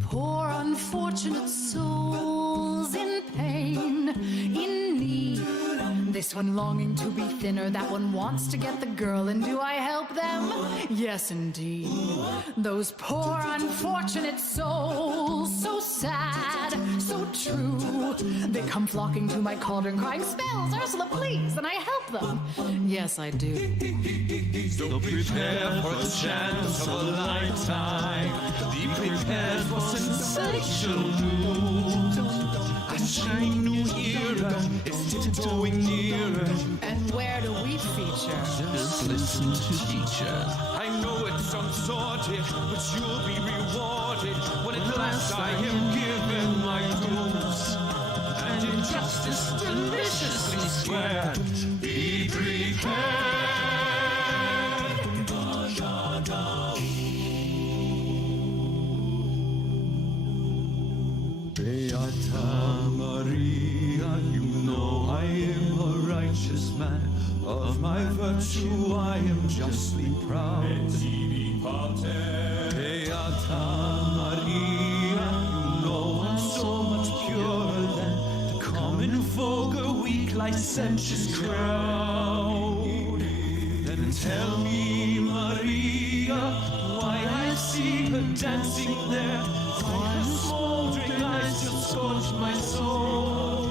Poor unfortunate souls in pain, in need. This one longing to be thinner, that one wants to get the girl, and do I help them? Yes, indeed. Those poor unfortunate souls, so sad, so true. They come flocking to my cauldron, crying, spells, Ursula, please, and I help them. Yes, I do. So prepare for the chance of a lifetime. Be prepared for sensational news. A shiny new era is tiptoeing nearer. And where do we feature? Just listen to teacher. I know it sounds sordid, but you'll be rewarded when at last I am given my proofs. And injustice deliciously squared. Be prepared. Beata Maria, you know I am a righteous man. Of my virtue I am justly proud. Beata Maria, you know I'm so much purer than the common vulgar, weak, licentious crowd. Then tell me, Maria, why I see her dancing there. Why her smoldering eyes still scorch my soul.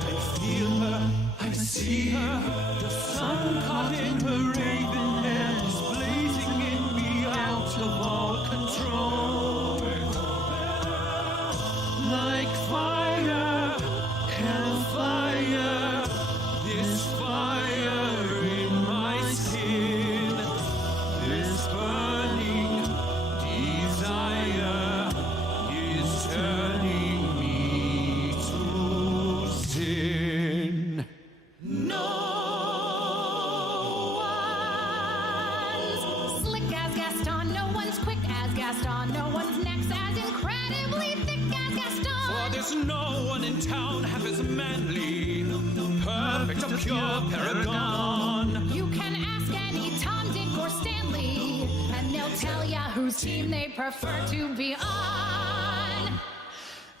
I feel her, I see her, the sun caught in her raven hair is blazing in me out of all control. Like fire, hellfire, this fire in my skin, this burning desire is turning me Gaston. No one's neck's as incredibly thick as Gaston. For there's no one in town half as manly, perfect, a pure paragon. You can ask any Tom, Dick, or Stanley, and they'll tell ya whose team they prefer to be on.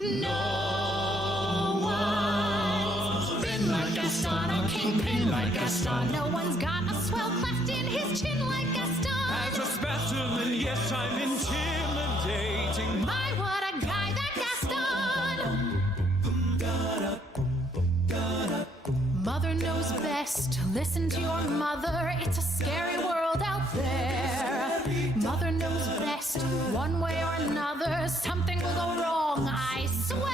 No one's been like Gaston, or kingpin like Gaston. No one's got a swell cleft in his chin like Gaston. As a specimen, yes, I'm intimidating. My, what a guy, that Gaston! Mother knows best. Listen to your mother. It's a scary world out there. Mother knows best. One way or another, something will go wrong, I swear.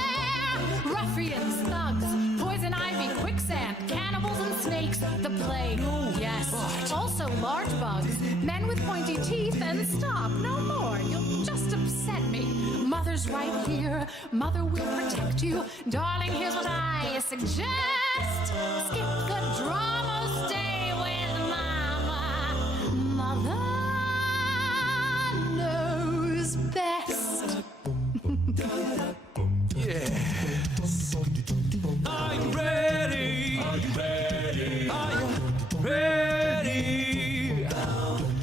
Ruffians, thugs, poison ivy, quicksand, cannibals and snakes, the plague. Yes, also large bugs, men with pointy teeth, and stop, no more. You'll just upset me. Mother's right here. Mother will protect you. Darling, here's what I suggest. Skip the drama, stay with Mama. Mother knows best. Yes. Are you ready? Are you ready? Are you ready?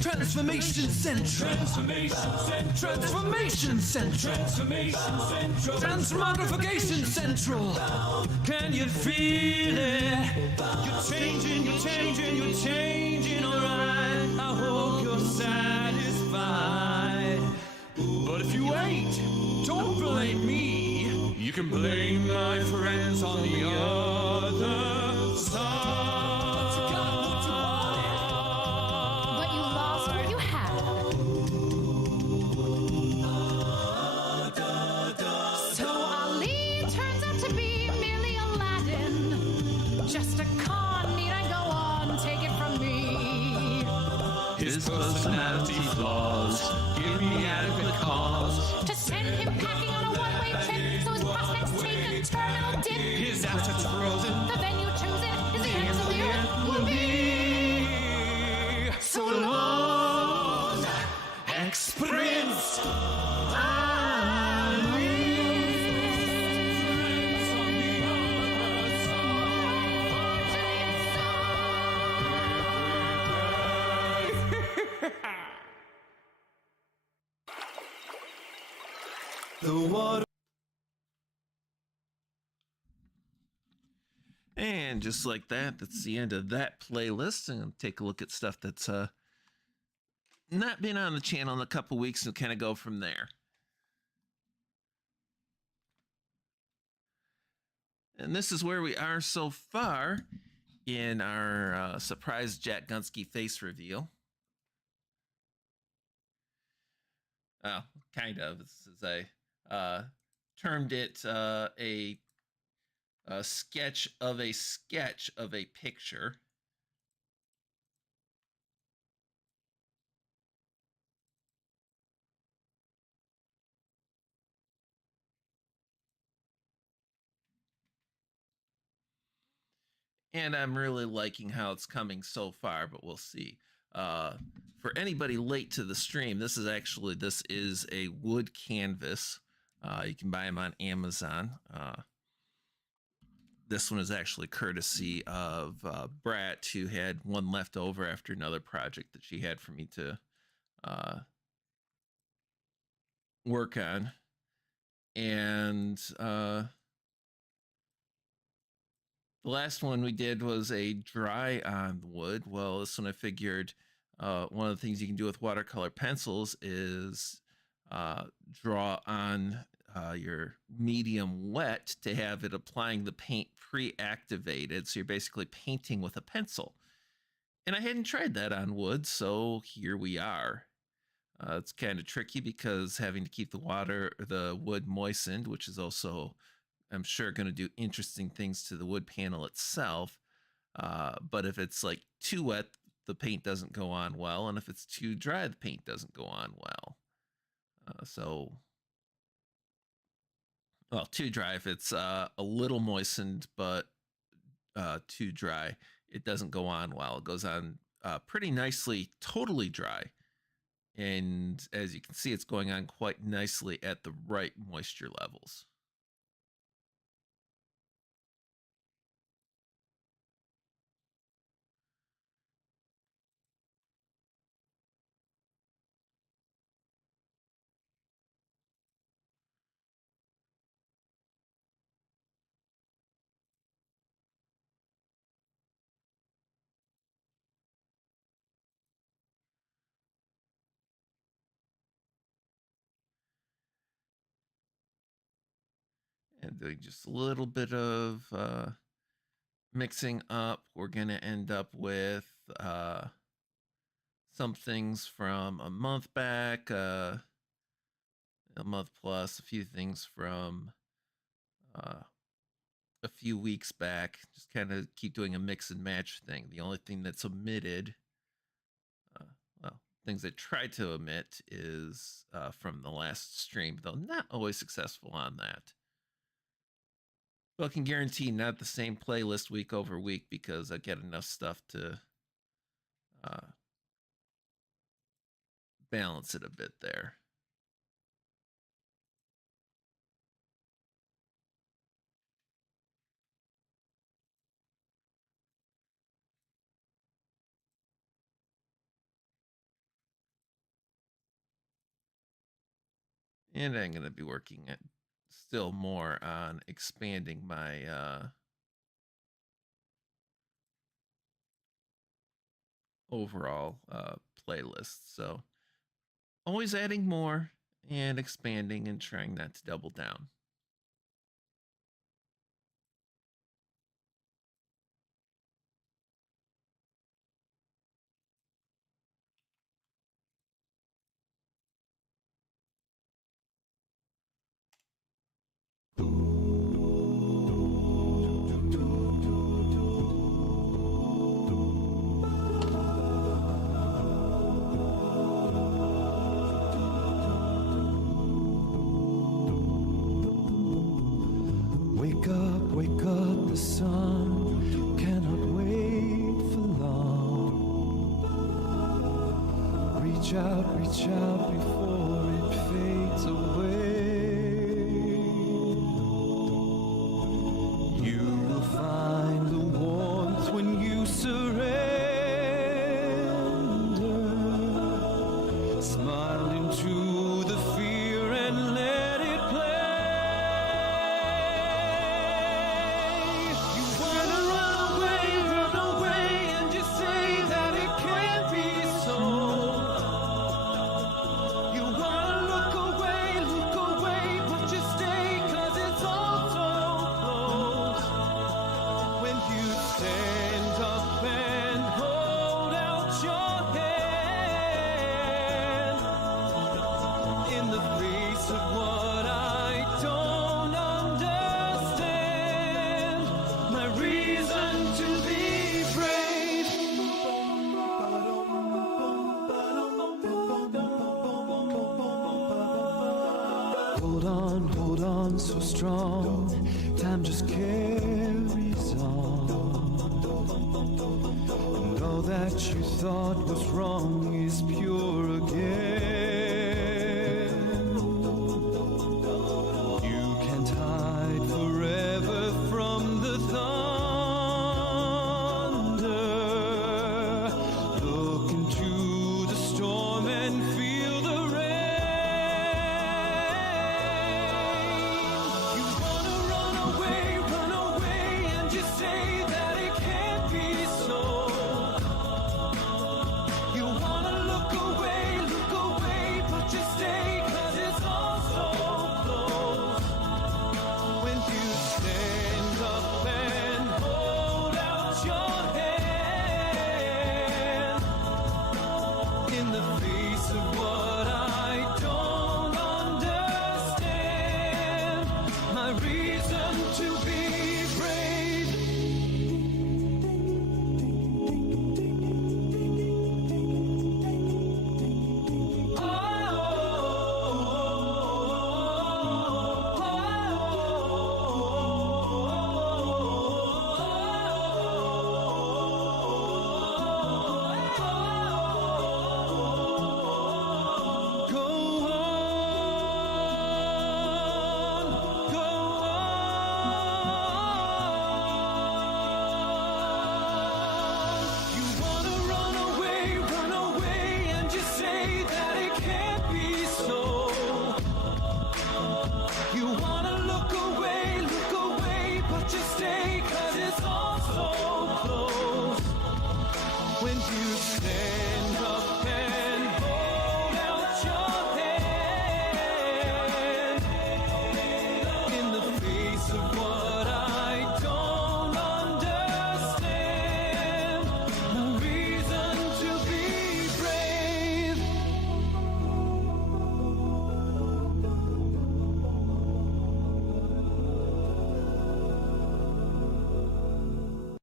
Transformation Central. Transformation Central. Transformation Central. Transformation Central. Transmogrification Central. Can you feel it? You're changing, you're changing, you're changing, alright. I hope you're satisfied. But if you ain't, don't blame me. You can blame my friends on the other side. But you lost what you had. So Ali turns out to be merely Aladdin. Just a con, need I go on? Take it from me. His personality flaws give me adequate cause To send him packing on a one-way trip, so his prospects take a terminal dip. his assets frozen. The venue chosen is the answer will be. So long, ex-prince. The water. And just like that, that's the end of that playlist. And take a look at stuff that's not been on the channel in a couple weeks and kind of go from there. And this is where we are so far in our surprise Jack Gunsky face reveal. Oh, kind of. This is I termed it a sketch of a picture. And I'm really liking how it's coming so far, but we'll see. For anybody late to the stream, this is a wood canvas. You can buy them on Amazon. This one is actually courtesy of Brat, who had one left over after another project that she had for me to work on. And the last one we did was a dry on wood. Well, this one I figured one of the things you can do with watercolor pencils is draw on your medium wet to have it applying the paint pre-activated. So you're basically painting with a pencil. And I hadn't tried that on wood, so here we are. It's kind of tricky because having to keep the wood moistened, which is also, I'm sure, going to do interesting things to the wood panel itself. But if it's like too wet, the paint doesn't go on well. And if it's too dry, the paint doesn't go on well. Well, too dry. If it's a little moistened, but too dry, it doesn't go on well. It goes on pretty nicely, totally dry. And as you can see, it's going on quite nicely at the right moisture levels. And doing just a little bit of mixing up, we're going to end up with some things from a month back, a month plus, a few things from a few weeks back. Just kind of keep doing a mix and match thing. The only thing that's omitted, well, things I tried to omit is from the last stream, though not always successful on that. But I can guarantee not the same playlist week over week because I get enough stuff to balance it a bit there. And I'm going to be working at still more on expanding my overall playlist. So always adding more and expanding and trying not to double down. Wake up, the sun cannot wait for long. Reach out before it fades away. You will find the warmth when you surrender. Smile into the fear and let it play. Hold on, so strong. Time just carries on. And all that you thought was wrong is pure again. You can't hide forever from the thunder. Look into the storm and feel the rain. Say that it can't be so. You wanna look away. won't you stay? 'Cause it's all so close. When you stand up and hold out your hand in the face of what I don't understand, no reason to be brave.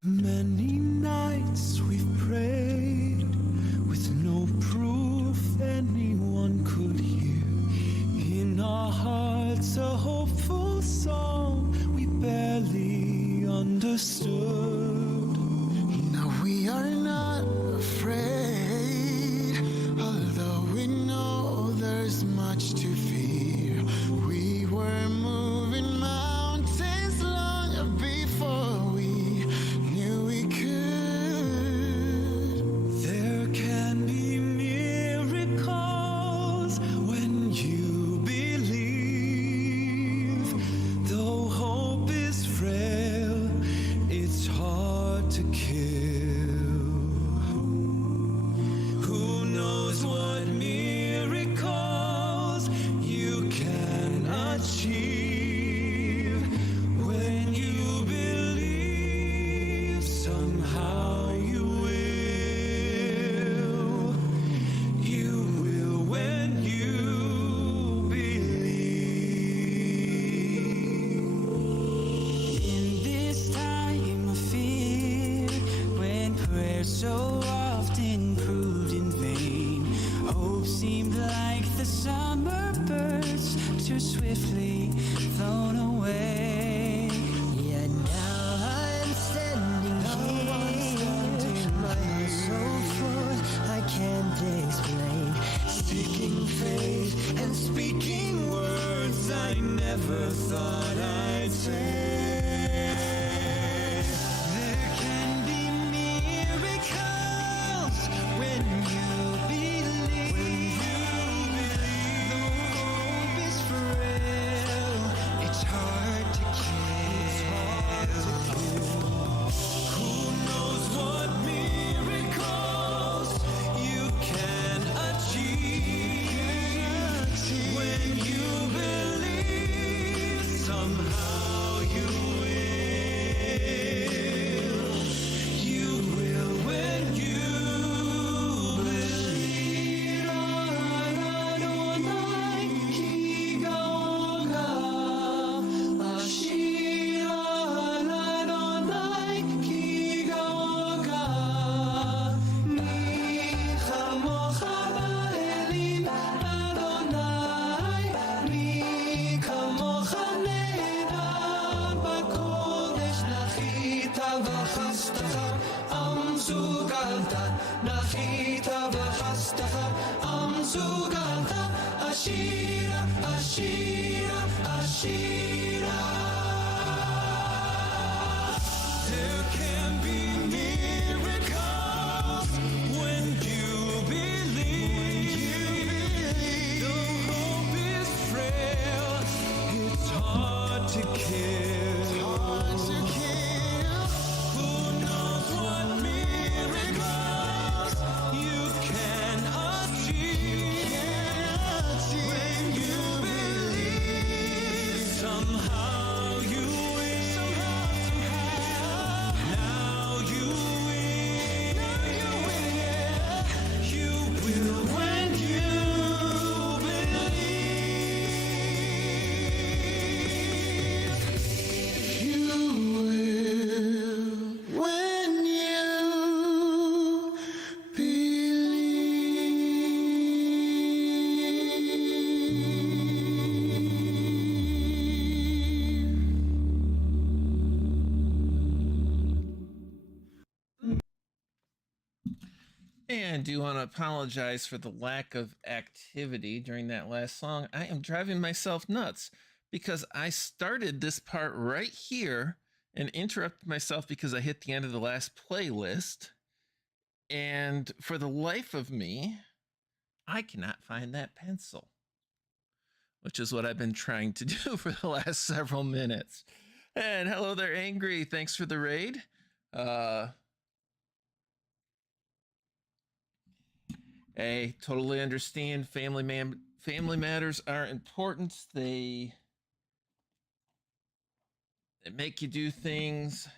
Many nights we've prayed with no proof anyone could hear. In our hearts, a hopeful song we barely understood. Now we are not afraid, although we know there's much to fear. We were moving mountains long before we knew we could. There can be miracles when you believe. Though hope is frail, it's hard to kill. Who knows what miracles you can achieve when you believe? Somehow you will. You will when you believe. In this time of fear, when prayers so often proved in vain, hope seemed like the summer birds too swiftly flown away. Yet now I'm standing here, my heart's so full I can't explain. Seeking faith and speaking words I never thought I'd say. There can be miracles when you believe. Though hope is frail, it's hard to kill. Who knows what miracles you can achieve when you believe? Somehow you will. You will when you believe. Adonai ki gaoga, Ashira Adonai ki gaoga. Mi chamocha ba'elim Adonai, mi kamocha neda b'kodesh. Nachita v'chastacha am zugalta, nachita v'chastacha am zugalta. Ashira, Ashira, Ashira. There can be miracles when you believe. Though hope is frail, it's hard to kill. Who knows what miracles you can achieve when you believe? Somehow you will. Now you will. You will when you believe. You will when you believe. And do want to apologize for the lack of activity during that last song. I am driving myself nuts because I started this part right here and interrupted myself because I hit the end of the last playlist. And for the life of me, I cannot find that pencil, which is what I've been trying to do for the last several minutes. And hello there, Angry. Thanks for the raid. Hey, totally understand. Family matters are important. They make you do things.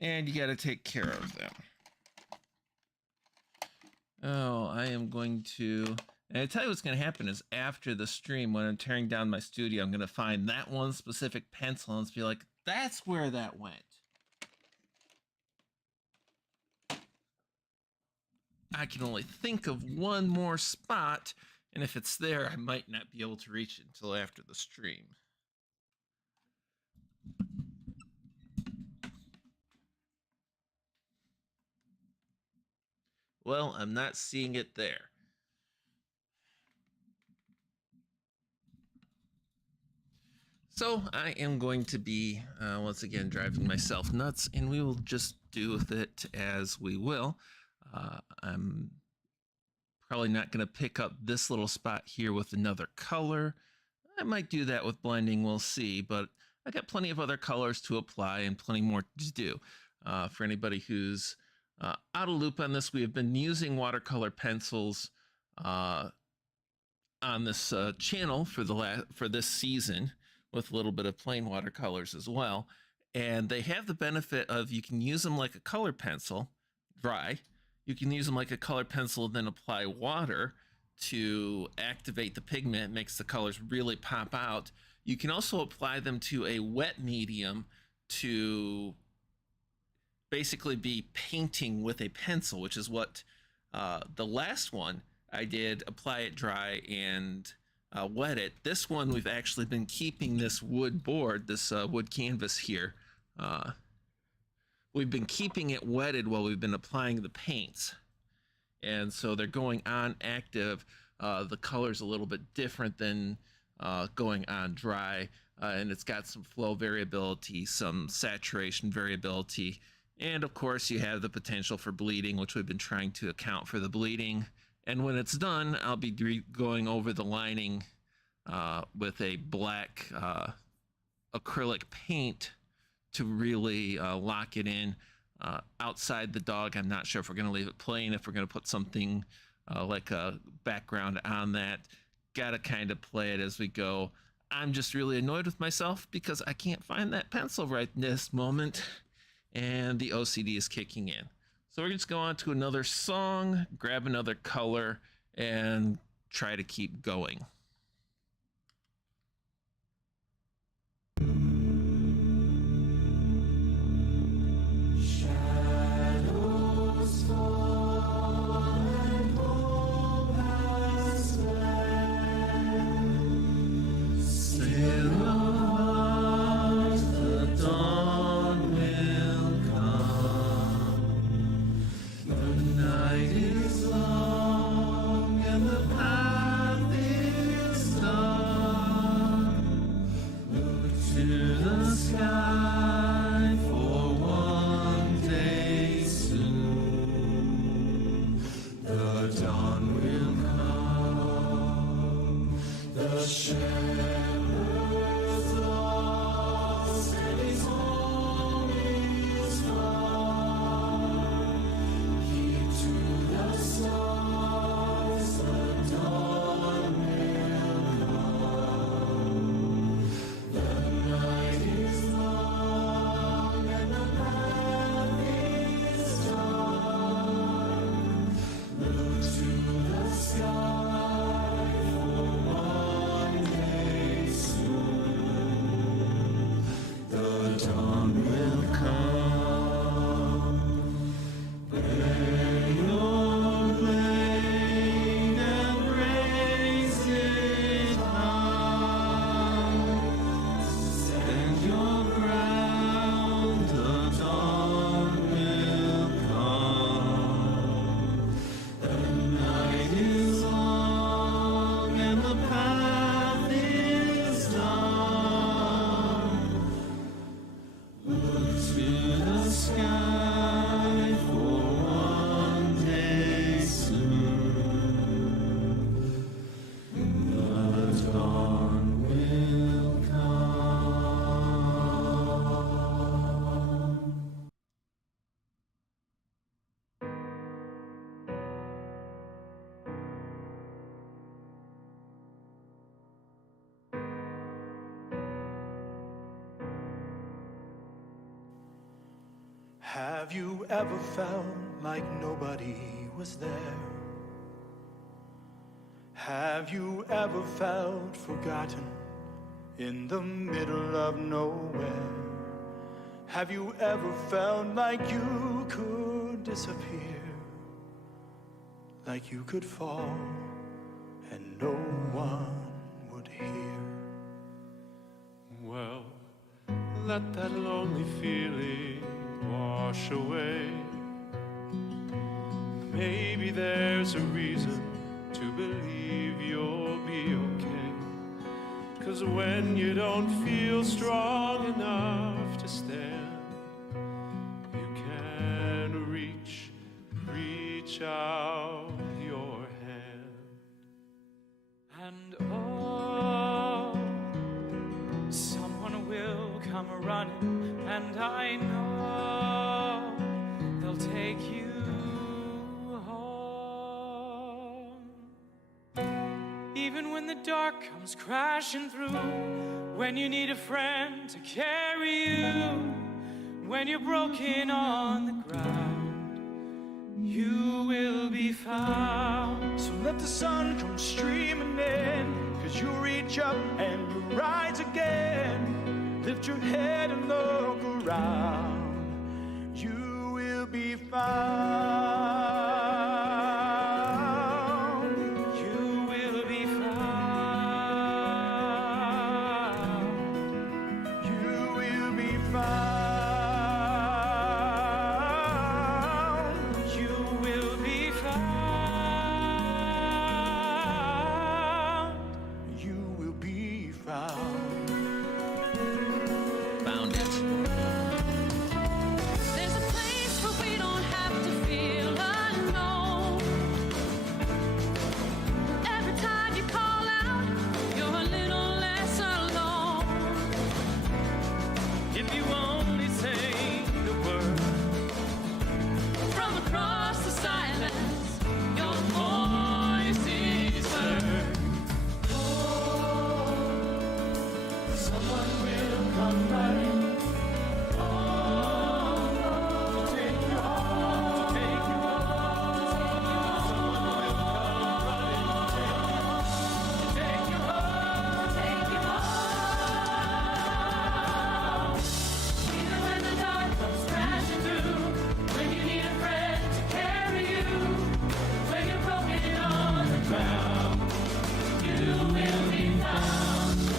And you got to take care of them. Oh, I am going to... And I tell you what's going to happen is after the stream, when I'm tearing down my studio, I'm going to find that one specific pencil and be like, that's where that went. I can only think of one more spot, and if it's there, I might not be able to reach it until after the stream. Well, I'm not seeing it there. So I am going to be, once again, driving myself nuts, and we will just do with it as we will. I'm probably not going to pick up this little spot here with another color. I might do that with blending, we'll see, but I got plenty of other colors to apply and plenty more to do. For anybody who's out of loop on this, we have been using watercolor pencils on this channel for this season, with a little bit of plain watercolors as well. And they have the benefit of you can use them like a color pencil, dry. You can use them like a color pencil, then apply water to activate the pigment. It makes the colors really pop out. You can also apply them to a wet medium to basically be painting with a pencil, which is what the last one I did, apply it dry and wet it. This one, we've actually been keeping this wood board, this wood canvas here. We've been keeping it wetted while we've been applying the paints. And so they're going on active. The color's a little bit different than going on dry. And it's got some flow variability, some saturation variability. And of course you have the potential for bleeding, which we've been trying to account for the bleeding. And when it's done, I'll be going over the lining with a black acrylic paint to really lock it in. Outside the dog, I'm not sure if we're going to leave it plain, if we're going to put something like a background on that. Got to kind of play it as we go. I'm just really annoyed with myself because I can't find that pencil right this moment, and the OCD is kicking in. So we're just going on to another song, grab another color, and try to keep going. Shadows fall and hope has fled. Still heart, the dawn will come. The night is long and the path is dark. Look to the sky for one day soon. The dawn will come. The shepherd's lost and his home is far. Heed to the stars, the dawn will come. The night is long and the path is dark. Look to the sky for one day Have you ever felt like nobody was there? Have you ever felt forgotten in the middle of nowhere? Have you ever felt like you could disappear? Like you could fall and no one would hear? Well, let that lonely feeling wash away. Maybe there's a reason to believe you'll be okay. 'Cause when you don't feel strong enough to stand, you can reach out your hand. And oh, someone will come running, and I know they'll take you home. Even when the dark comes crashing through, when you need a friend to carry you, when you're broken on the ground, you will be found. So let the sun come streaming in, 'cause you reach up and you rise again. Lift your head and look around. You will be found. You will be found. You will be found. You will be found.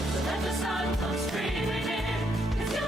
So let the sun come streaming in, 'cause you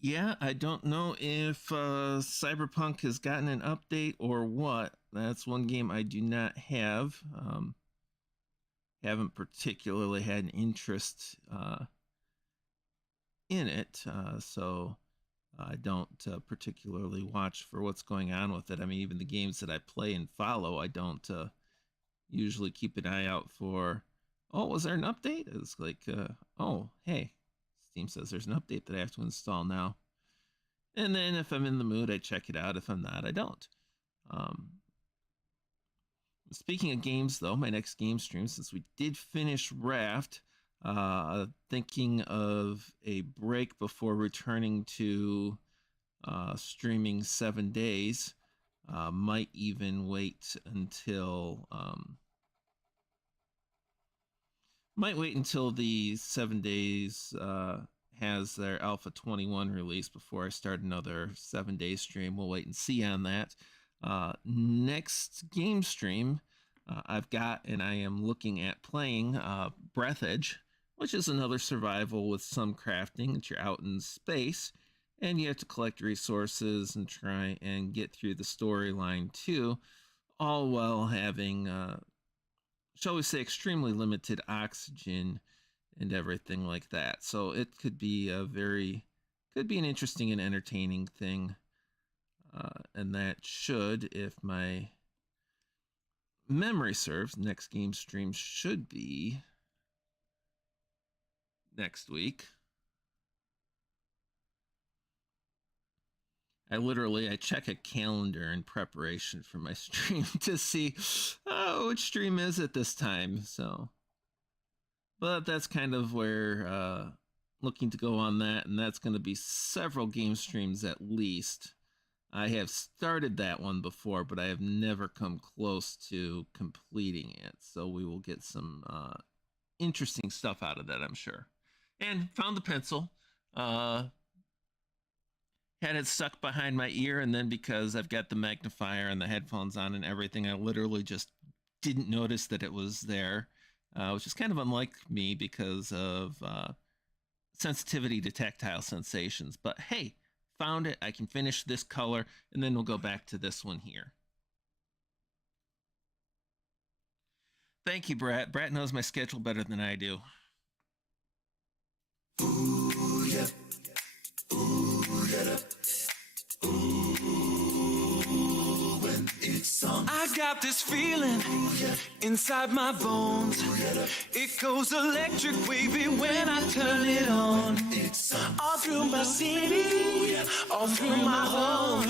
Yeah, I don't know if Cyberpunk has gotten an update or what. That's one game I do not have. Haven't particularly had an interest in it, so I don't particularly watch for what's going on with it. I mean, even the games that I play and follow, I don't usually keep an eye out for, oh, was there an update? It's like, oh, hey, Steam says there's an update that I have to install now. And then if I'm in the mood, I check it out. If I'm not, I don't. Speaking of games, though, my next game stream, since we did finish Raft, thinking of a break before returning to streaming 7 days. Might even wait until the 7 days has their Alpha 21 release before I start another 7-day stream. We'll wait and see on that. Next game stream I've got, and I am looking at playing Breath Edge, which is another survival with some crafting. That you're out in space and you have to collect resources and try and get through the storyline too, all while having shall we say, extremely limited oxygen and everything like that. So it could be an interesting and entertaining thing. And that should, if my memory serves, next game stream should be next week. I check a calendar in preparation for my stream to see which stream is it this time. So, but that's kind of where looking to go on that, and that's going to be several game streams at least. I have started that one before, but I have never come close to completing it. So we will get some interesting stuff out of that, I'm sure. And found the pencil. Had it stuck behind my ear, and then because I've got the magnifier and the headphones on and everything, I literally just didn't notice that it was there, which is kind of unlike me because of sensitivity to tactile sensations. But hey, found it. I can finish this color, and then we'll go back to this one here. Thank you, Brett. Brett knows my schedule better than I do. Ooh, yeah. Ooh, yeah. Ooh, when it's on. I got this feeling inside my bones. It goes electric wavy when I turn it on. All through my city, all through my home.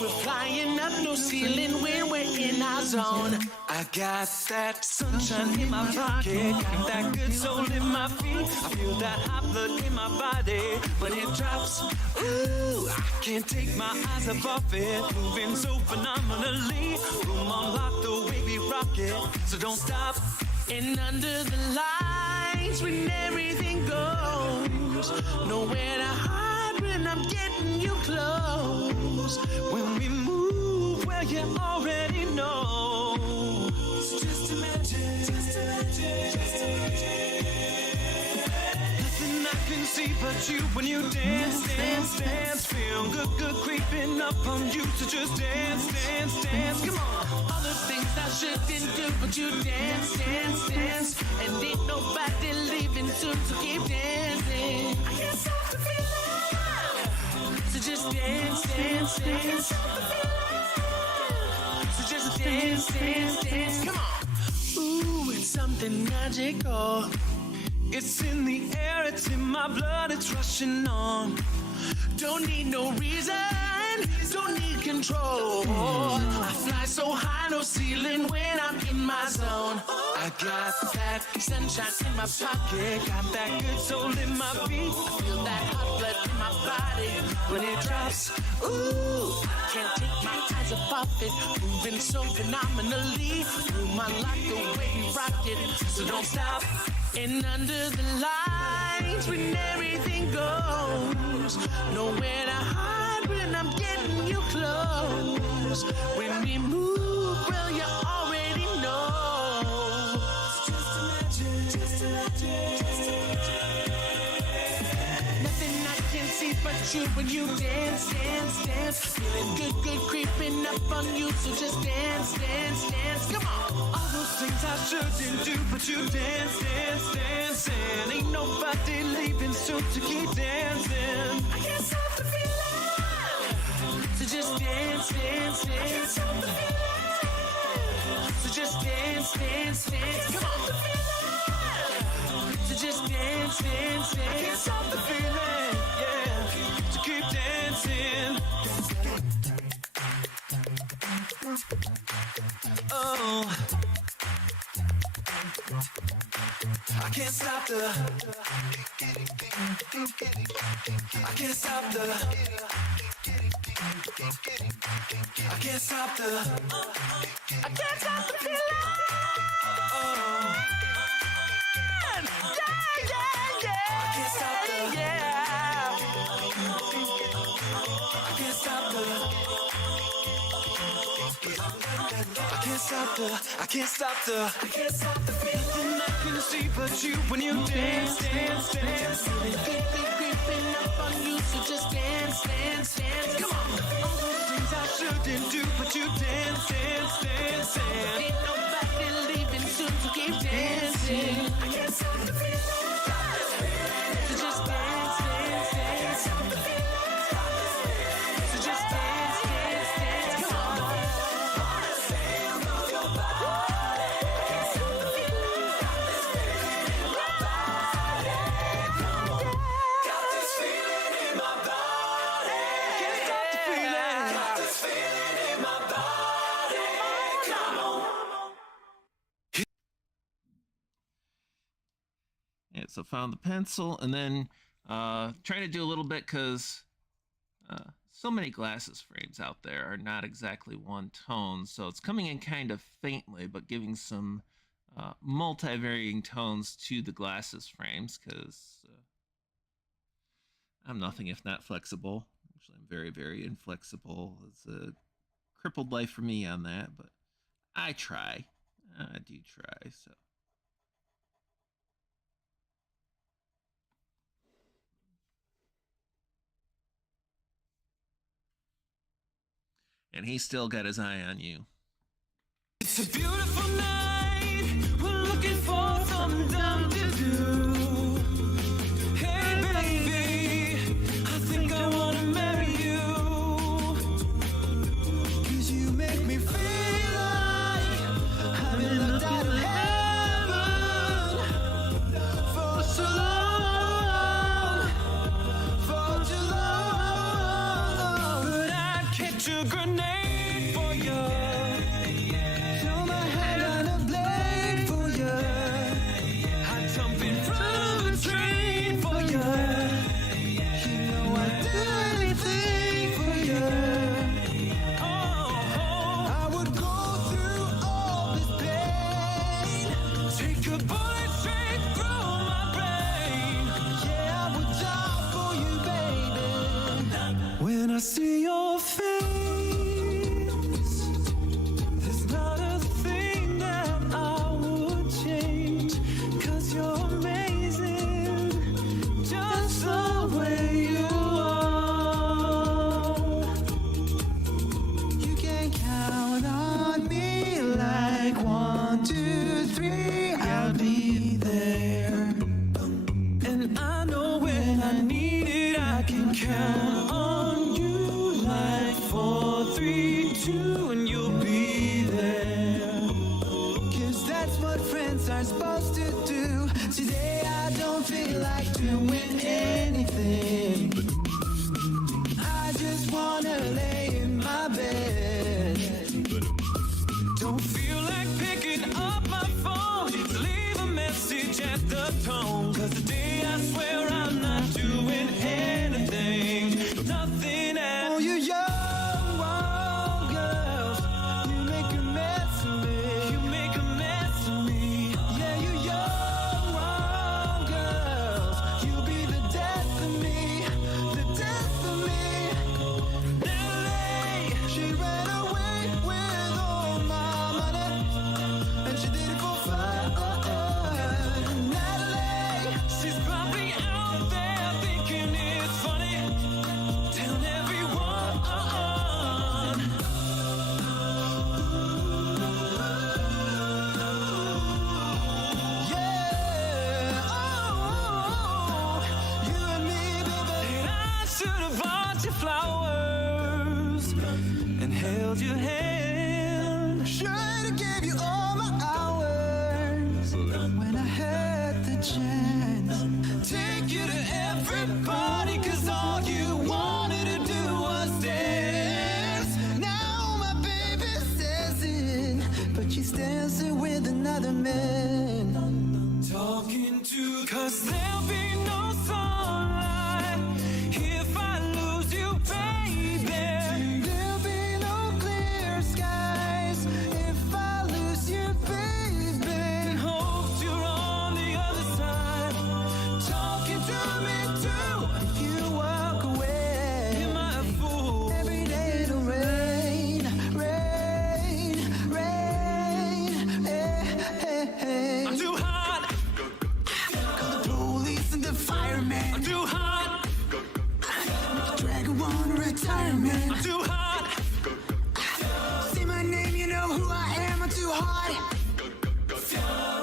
We're flying up no ceiling when we're in our zone. I got that sunshine in my pocket, got that good soul in my feet. I feel that hot blood in my body when it drops. Ooh, I can't take my eyes off it, moving so phenomenally. Room on lock the way we rock it, so don't stop. And under the lights when everything goes, nowhere to hide when I'm getting you close. When we move, well you already know. So just imagine, just imagine, just imagine. Nothing I can see but you when you dance, dance, dance. Feel good, good creeping up on you. So just dance, dance, dance. Come on. All the things I shouldn't do, but you dance, dance, dance. And ain't nobody leaving soon, so keep dancing. I can't stop the feeling. So just dance, dance, dance. So just dance, dance, dance. Come on. Ooh, it's something magical. It's in the air, it's in my blood, it's rushing on. Don't need no reason, don't need control. I fly so high, no ceiling when I'm in my zone. I got that sunshine in my pocket, got that good soul in my feet. I feel that hot blood in my body when it drops. Ooh, I can't take my eyes off it, moving so phenomenally. Room unlocked the way we rock it, so don't stop. And under the lights when everything goes, nowhere to hide when I'm getting you close. When we move, well you already know. Just imagine, just imagine, just imagine. Nothing I can see but you when you dance, dance, dance. Feeling good, good creeping up on you, so just dance, dance, dance. Come on. All those things I shouldn't do, but you dance, dance, dancing. Ain't nobody leaving soon to keep dancing. I can't stop the feeling. So just dance, dance, dance. I can't stop the feeling. So just dance, dance, dance. Come on. So just dance, dance, dance. I can't stop the feeling, yeah. So keep dancing. Oh, I can't stop the. I can't stop the. I can't stop the. I can't stop the feeling. Oh. I can't stop the, yeah. I can't stop the. I can't stop the. I can't stop the. I can't stop the feeling. I can see but you when you dance, dance, dance. Feeling creeping up on you, so just dance, dance, dance. Come on. All those things I shouldn't do, but you dance, dance, dance. Ain't nobody leaving soon to keep dancing. I can't stop the feeling. Yeah, so found the pencil and then trying to do a little bit because so many glasses frames out there are not exactly one tone, so it's coming in kind of faintly but giving some multi-varying tones to the glasses frames because I'm nothing if not flexible. Actually, I'm very, very inflexible. It's a crippled life for me on that, but I try. I do try, so. And he's still got his eye on you. It's a beautiful night. We're looking for something dumb to do. Hey, baby, I think I want to marry you. 'Cause you make me feel like I've been looked out of heaven for so long, for too long. But I'd catch a grenade. I see your face. There's not a thing that I would change. 'Cause you're amazing, just the way you are. You can count on me like 1, 2, 3. I'll be there. And I know when I need it, I can count on you. 4, 3, 2, and you'll be there. 'Cause that's what friends are supposed to do. Today I don't feel like doing anything. I just wanna lay in my bed. Don't feel like picking up my phone. Leave a message at the tone. 'Cause today I swear I'm not doing anything. Nothing at all. You she ran away with all my money, and she did it for fun. held your hand. Should have gave you all my hours when I had the chance. Take you to everybody, cause all you wanted to do was dance. Now my baby's dancing, but she's dancing with another man. Talking to, cause there'll be no sunlight if I lose you, baby. There'll be no clear skies if I lose you, baby. Hope you're on the other side, talking to me too. You walk away, am I a fool? Every day it'll rain, rain, rain. I'm too hot. Call the police and the fireman. I'm too hot. Drag her on retirement. I'm too hot. Say my name, you know who I am. I'm too hot.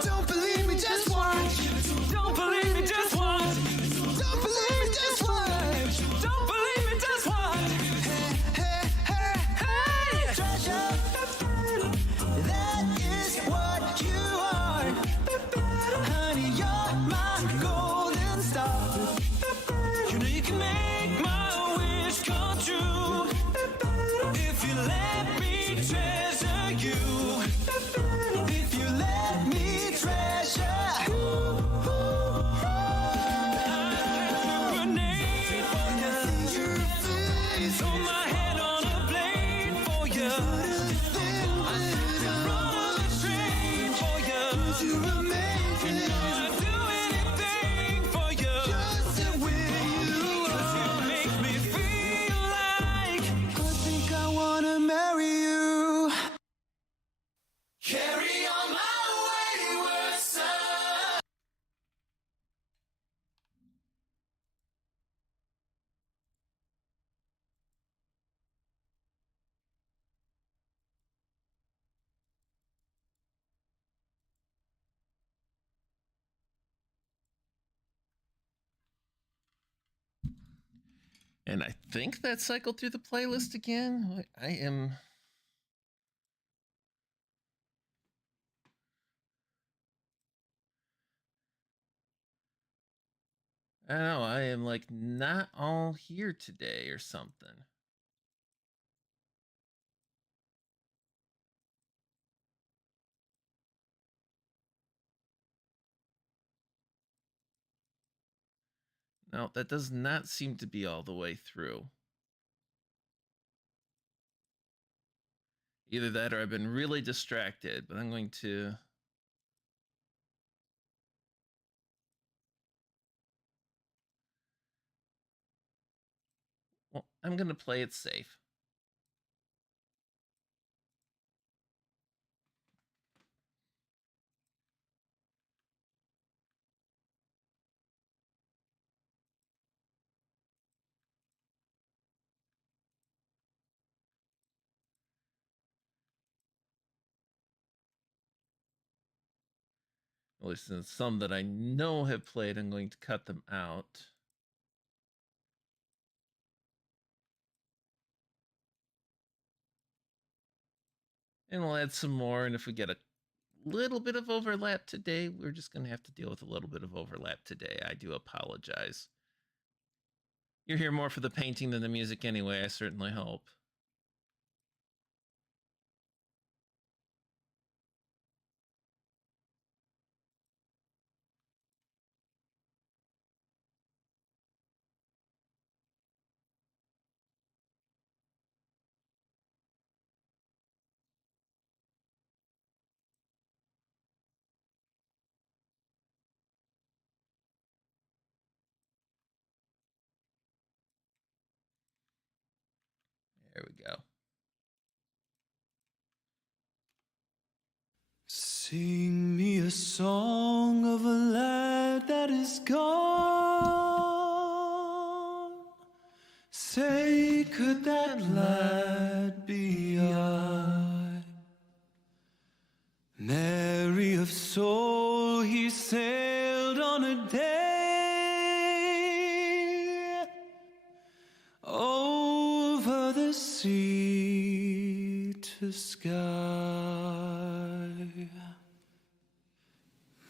Don't believe me, just watch. Don't believe me, just watch. Don't believe me, just watch. Don't believe me, just watch. Hey, hey, hey, hey. Treasure, that is what you are. Honey, you're my golden star. You know you can make my wish come true if you let me treasure you. If you let me treasure. Grenade for you. Throw my head on a blade for you. I run on the train for you. You're amazing. You know I'd do anything for you. Just the way you are. You make me feel like I think I wanna marry you. Carry on my wayward son. And I think that cycled through the playlist again. I am. I don't know. I am like not all here today or something. No, that does not seem to be all the way through. Either that or I've been really distracted, but I'm going to. Well, I'm going to play it safe. At least in some that I know have played, I'm going to cut them out. And we'll add some more, and if we get a little bit of overlap today, we're just going to have to deal with a little bit of overlap today. I do apologize. You're here more for the painting than the music anyway, I certainly hope. There we go. Sing me a song of a lad that is gone. Say, could that lad be I? Merry of soul, he sailed on a day over the sea. to sky.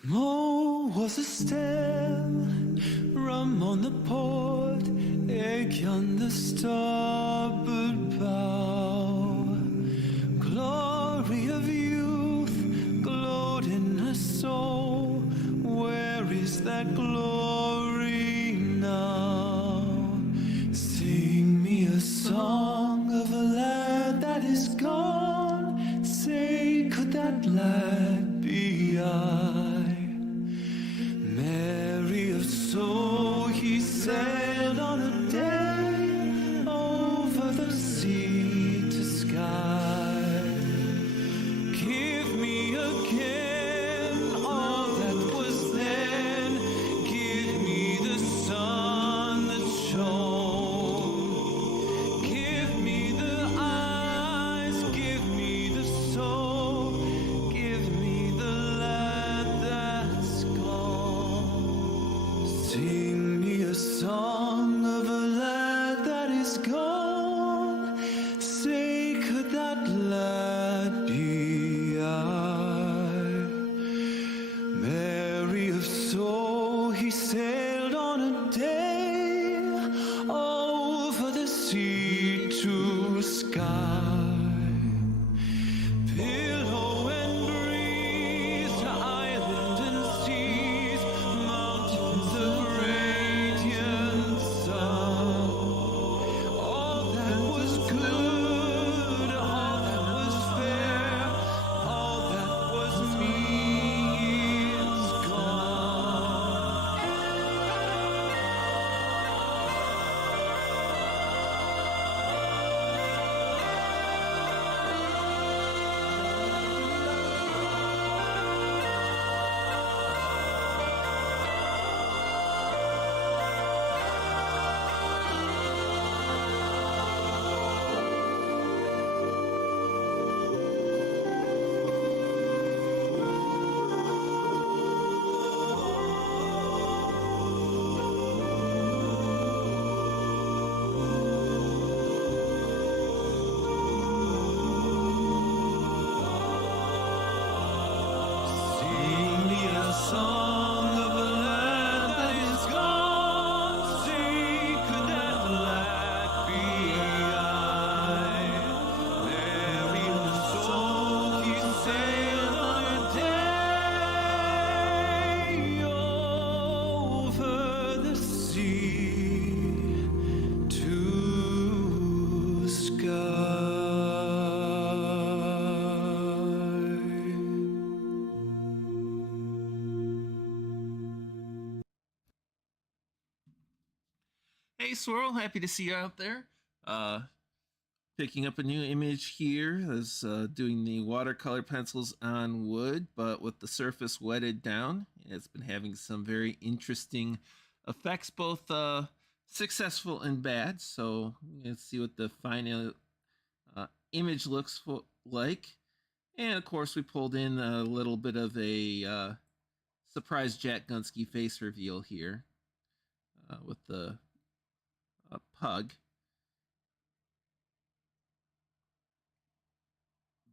Mo was a stem, rum on the port, egg on the starboard bow. Glory of youth glowed in her soul. Where is that glory now? Sing me a song of a lad that is gone. Say, could that lad be I? Merry of soul, he sailed on a day over the sea to sky. Give me again all that was then. Give me the sun that shone. Give me the eyes, give me the soul. Give me the lad that's gone. Sing me a song of a lad that is gone. Say, could that lad be I? Merry of soul, he sailed on a day over the sea to sky. Pillow and breeze to island and seas, mountains of radiant sun. All that was good, all that was fair, all that was me is gone. Sing me a song of a lad that is gone. Say, could that lad be I? Merry of soul, he sailed on a day over the sea to sky. Hey, Swirl, happy to see you out there. Picking up a new image here is doing the watercolor pencils on wood, but with the surface wetted down. It's been having some very interesting effects, both successful and bad. So let's see what the final image looks like. And of course, we pulled in a little bit of a surprise Jack Gunsky face reveal here with the pug,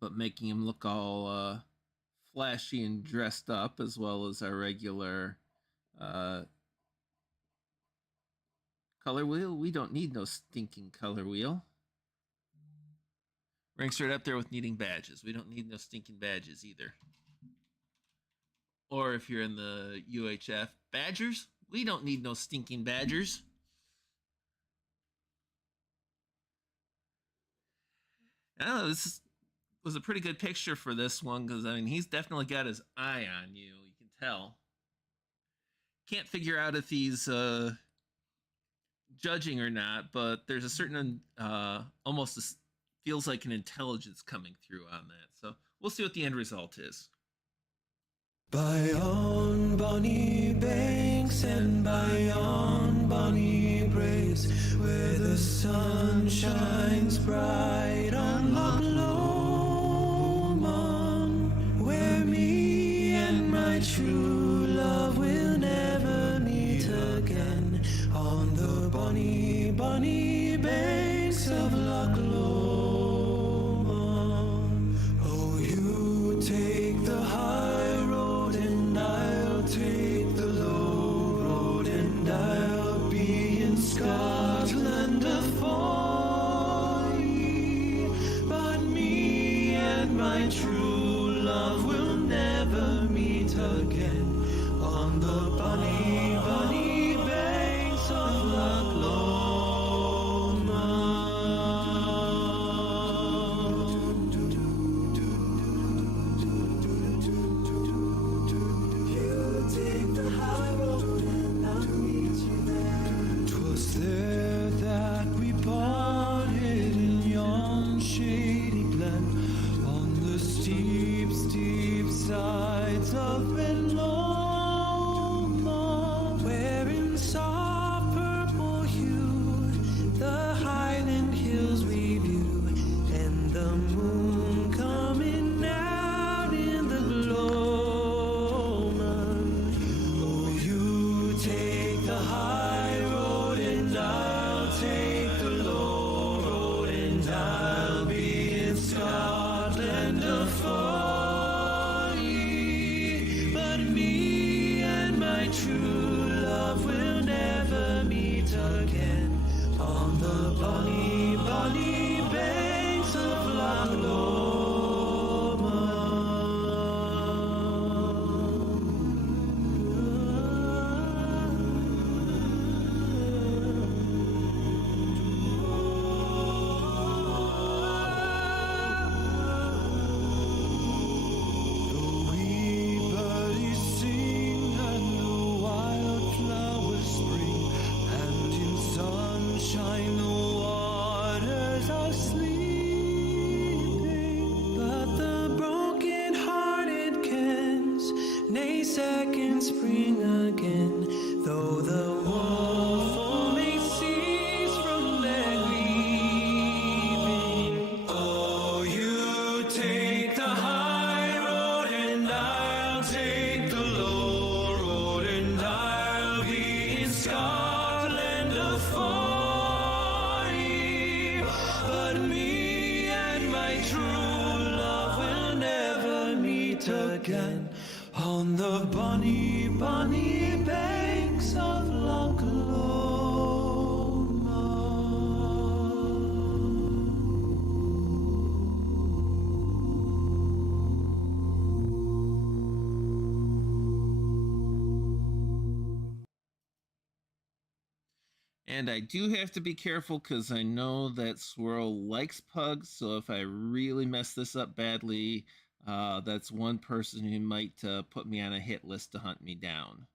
but making him look all flashy and dressed up, as well as our regular color wheel. We don't need no stinking color wheel. Ranks right up there with needing badges. We don't need no stinking badges either. Or if you're in the UHF, badgers, we don't need no stinking badgers. Oh, this was a pretty good picture for this one, because I mean, he's definitely got his eye on you. You can tell. Can't figure out if he's judging or not, but there's a certain almost feels like an intelligence coming through on that. So we'll see what the end result is. By on bonny banks and by on bonny braes, where the sun shines bright on Loch Lomond, where me and my true love will never meet again, on the bonny, bonny banks of Loch Lomond. my true love will never meet again on the bunny, bunny banks of Loch Lomond. 'Twas there that we parted in yon shady glen on the steep, steep sides of Lomond, where in soft purple hue the highland hills we view, and the moon coming out in the gloaming. Oh, you take the high road and I'll take the low road, and I'll be in Scotland afar ye. But me and my true love will never meet again on the bonny, bonny banks of Loch The wee birdies sing and the wildflowers spring, and in sunshine the waters are sleeping. But the broken-hearted kens nay second spring again, though the waterfall may cease from their grieving. Oh, you take the high road and I'll take the low road, and I'll be in Scotland afar ye. But me and my true love will never meet again on the bonny, bonny banks of Loch Lomond. And I do have to be careful because I know that Swirl likes pugs. So if I really mess this up badly, that's one person who might put me on a hit list to hunt me down.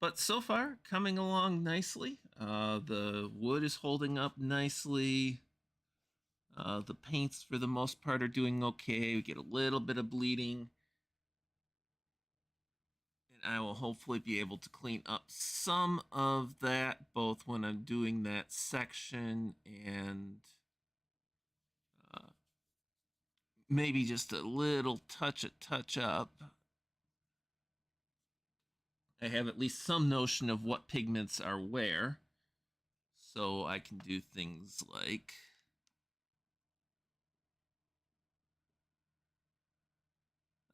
But so far, coming along nicely. The wood is holding up nicely. The paints, for the most part, are doing okay. We get a little bit of bleeding. I will hopefully be able to clean up some of that, both when I'm doing that section and maybe just a little touch up. I have at least some notion of what pigments are where, so I can do things like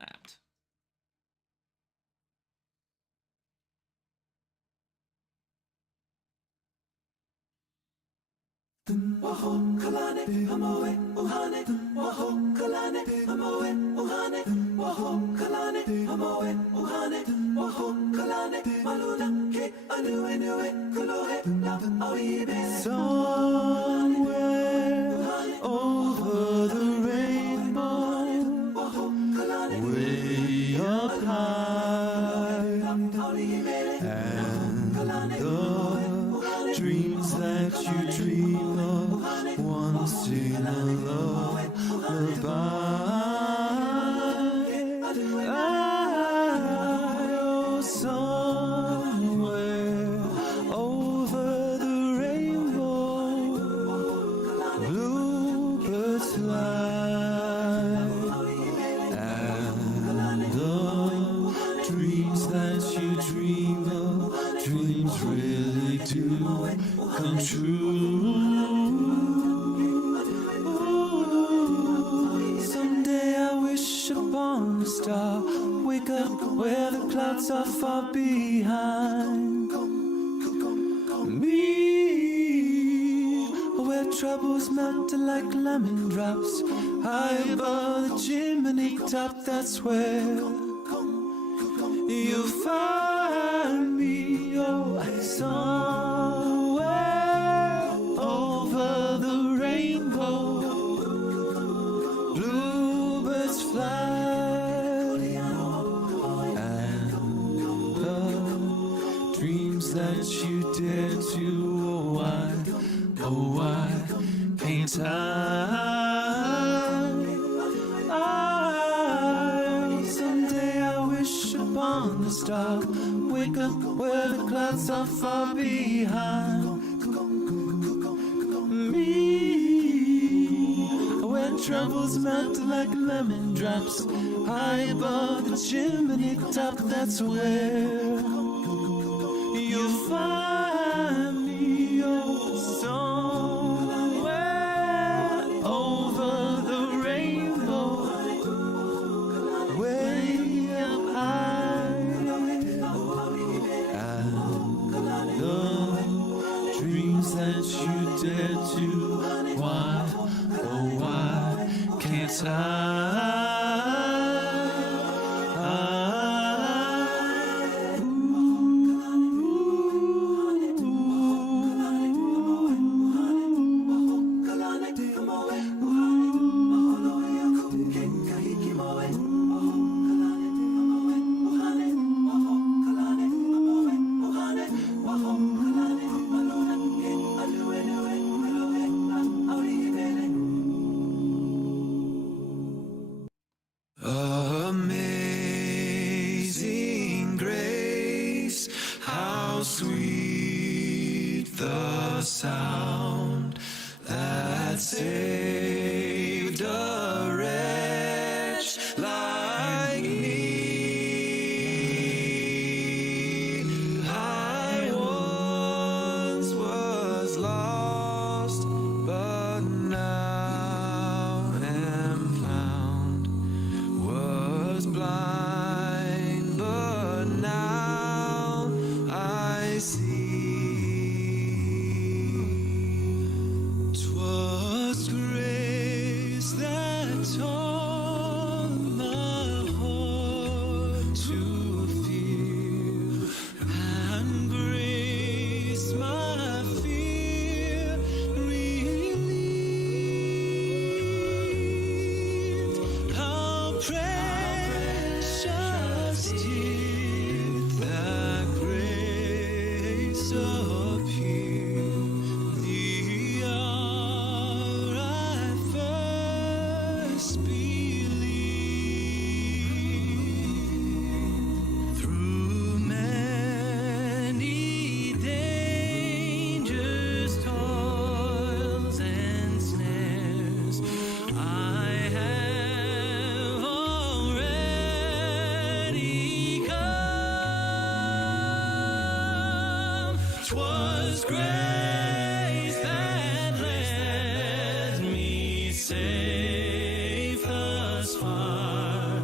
that. Somewhere over the rainbow, way up high, and the dreams that you dream of once in a lullaby. Oh, somewhere over the rainbow, bluebirds fly, and the dreams that you dream of, dreams really do come true. Someday I wish upon a star, wake up where the clouds are far behind me, where where troubles melted like lemon drops. High above the chimney top, that's where you'll find me. Oh, somewhere over the rainbow, bluebirds fly, and the dreams that you dare to, oh why can't I? Someday I wish upon the star, wake up where the clouds are far behind me, where troubles melt like lemon drops. High above the chimney top, that's where you'll find me. Oh, somewhere over the rainbow, way up high, and the dreams that you dare to, why, oh why can't I? Amazing grace, how sweet the sound that saved a wretch like me. I once was lost, but now am found. Was blind, but now I see. 'Twas grace that taught my heart to fear, and grace my fear relieved. How precious did that grace appear the hour I first believed. Through many dangers, toils, and snares, I have already come. 'Twas grace that led me safe thus far,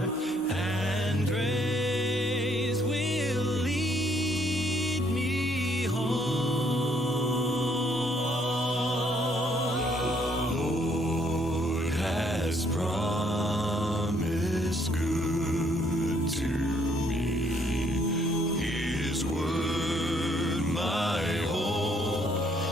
and grace will lead me home. The Lord has promised good to me, His word my hope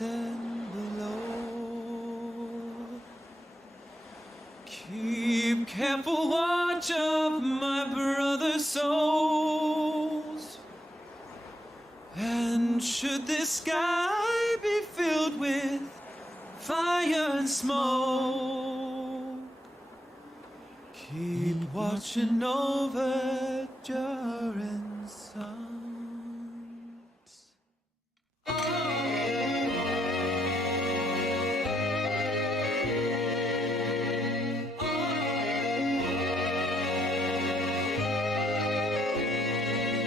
and below. Keep careful watch of my brother's souls. And should this sky be filled with fire and smoke, keep watching over Duran's sons.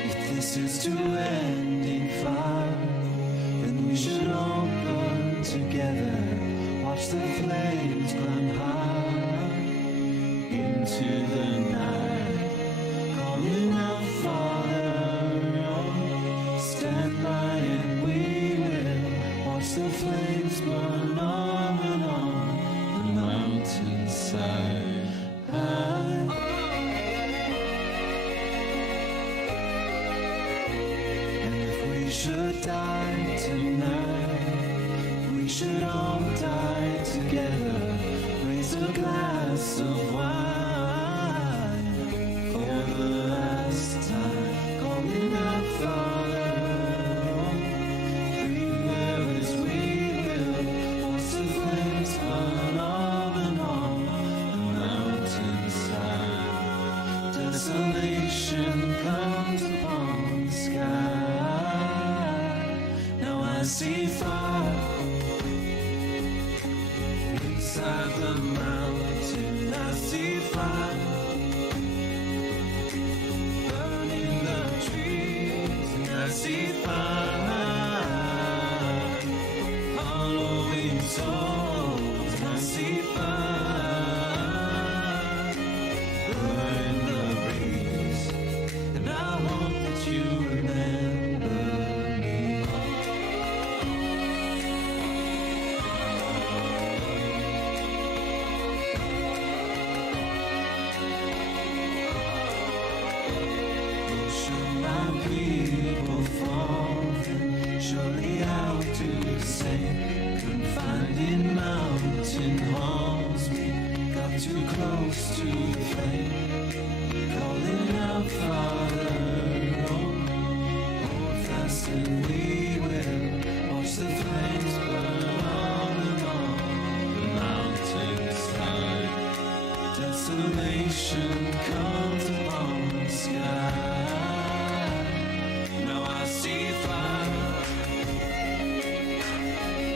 If this is to end in fire, then we should all burn together. Watch the flames climb high into the night, calling out, Father, stand by and we will watch the flames burn on and on the mountainside. And if we should die tonight, we should all die together. Raise a glass of wine for the last time, calling out, Father, prepare as we will watch the flames burn on and on the mountainside. Desolation comes upon the sky. Now I see fire inside the mountain. I see fire burning the trees, and I see fire following souls. I see fire burning the breeze, and I hope that you remember me. Should my people fall, then surely I'll do the same. Confined in mountain halls, we got too close to the flame. Calling out, Father, hold fast and we will watch the flames burn on and on the mountainside. Desolation comes upon the sky. Now I see fire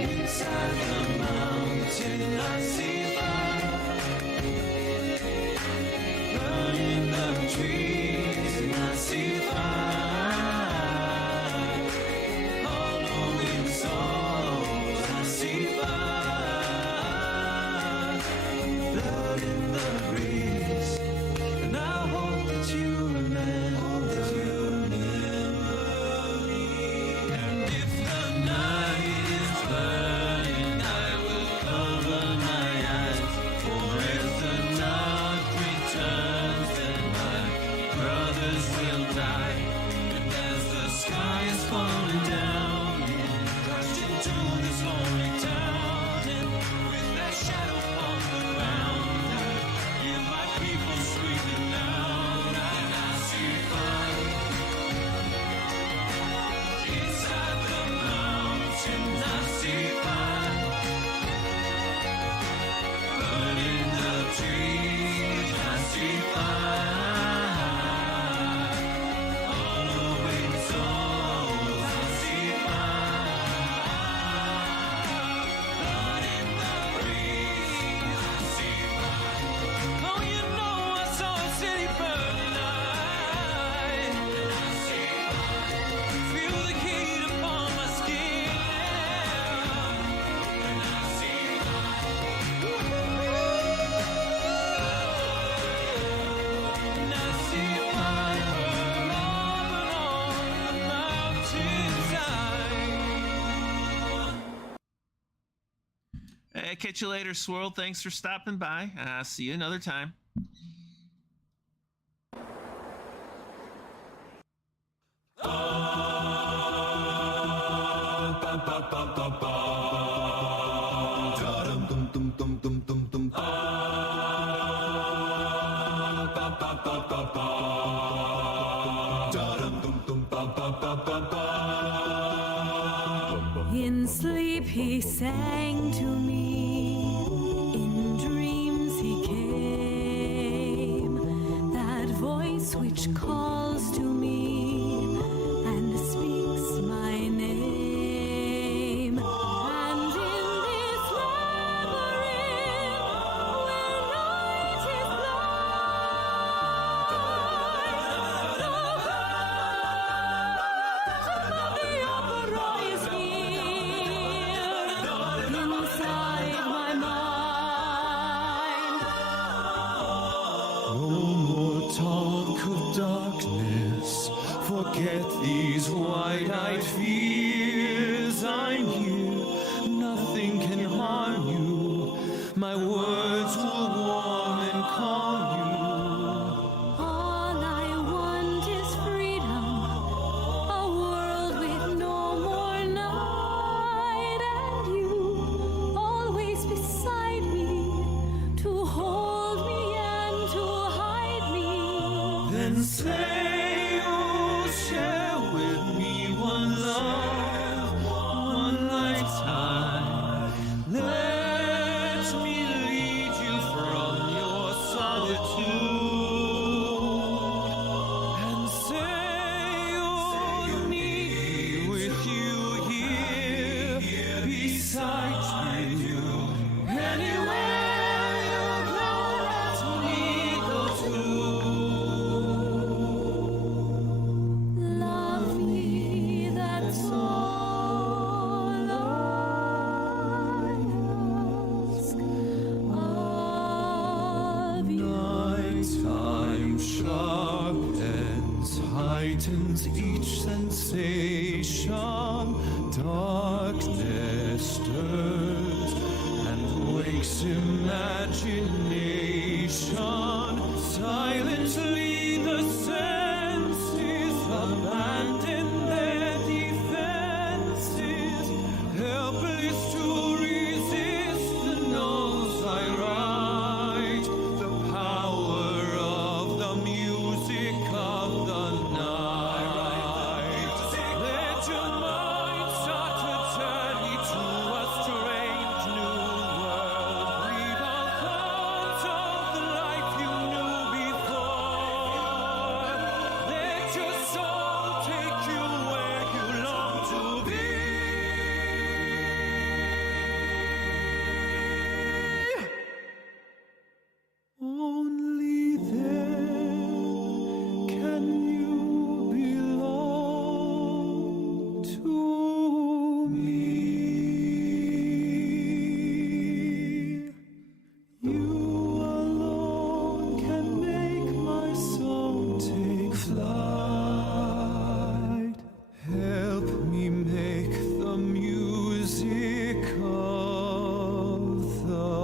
inside the mountain. I see fire burning the trees, and I see fire following souls. I see fire, blood in the breeze, and I hope that you remember me. And if the night is burning, I will cover my eyes. For if the night returns, then my brothers will die. And as the sky is falling down, crushed into this lonely town, and with that shadow on the ground, I hear my people screaming out, and I see fire inside the mountain. I see fire burning the trees. I see fire following souls. I see fire blood in the breeze. I see fire. Oh, you know I saw a city burning. I see fire. Feel the heat upon my skin. And I see fire. And I see fire on the mountainside. Hey, catch you later, Swirl. Thanks for stopping by. See you another time. Ba, ba, ba, ba, ba. dum dum dum dum dum ba ba ba ba ba ba da dum dum dum ba ba ba ba ba. In sleep he sang to me, in dreams he came, that voice which calls to me and speaks my name. And in this labyrinth where night is blind, the heart of the opera is here inside my mind. No more talk of darkness. Forget these wide-eyed fears. I'm here. Nothing can harm you. My words will warm and calm you. All I want is freedom, a world with no more night, and you always beside me, to hold me and to hide me. Then say you'll share with me one love, one lifetime. Let me lead you from your solitude, and say you'll need me with you here beside you. Anywhere you go, let me go too. Love me, that's all I ask of you. Nighttime sharpens, heightens each sensation. Darkness stirs and wakes imagination. Silently the senses abandon their defenses, helpless to resist the notes I write. The power of the music of the night. Let your mind start to journey to a strange new world. Breathe a thought of the life you knew before. Let your soul take you where you long to be. Only there can you belong to me. You alone can make my song take flight. Help me make the music of the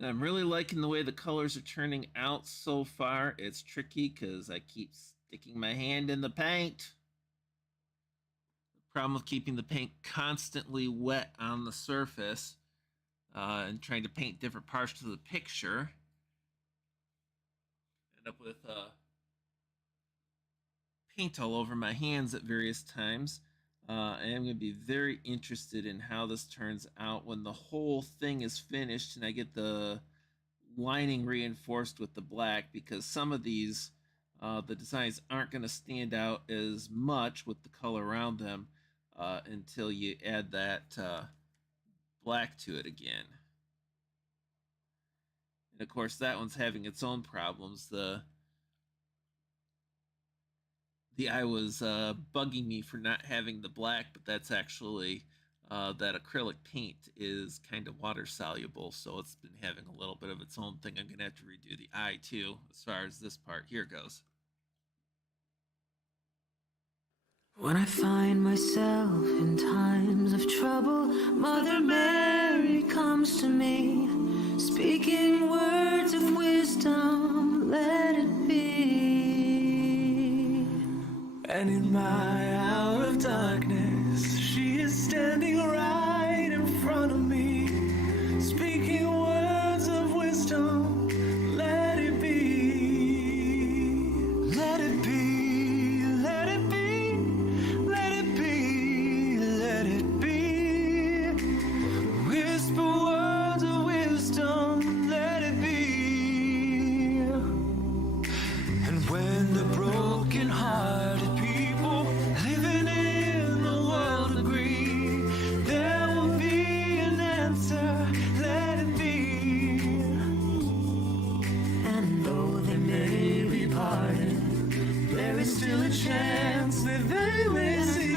And I'm really liking the way the colors are turning out so far. It's tricky because I keep sticking my hand in the paint. The problem with keeping the paint constantly wet on the surface and trying to paint different parts of the picture. End up with paint all over my hands at various times. I am going to be very interested in how this turns out when the whole thing is finished and I get the lining reinforced with the black, because some of these, the designs aren't going to stand out as much with the color around them until you add that black to it again. And of course, that one's having its own problems. The eye was bugging me for not having the black, but that's actually that acrylic paint is kind of water soluble, so it's been having a little bit of its own thing. I'm gonna have to redo the eye too, as far as this part. Here goes. When I find myself in times of trouble, Mother Mary comes to me, speaking words of wisdom, let it be. And in my hour of darkness, she is standing right in front of me, speaking words of wisdom, let it be. Let it be, let it be, let it be, let it be. Whisper words of wisdom, let it be. And when the broken-hearted people living in the world agree, there will be an answer, let it be. And though they may be pardoned, there is still a chance that they may see.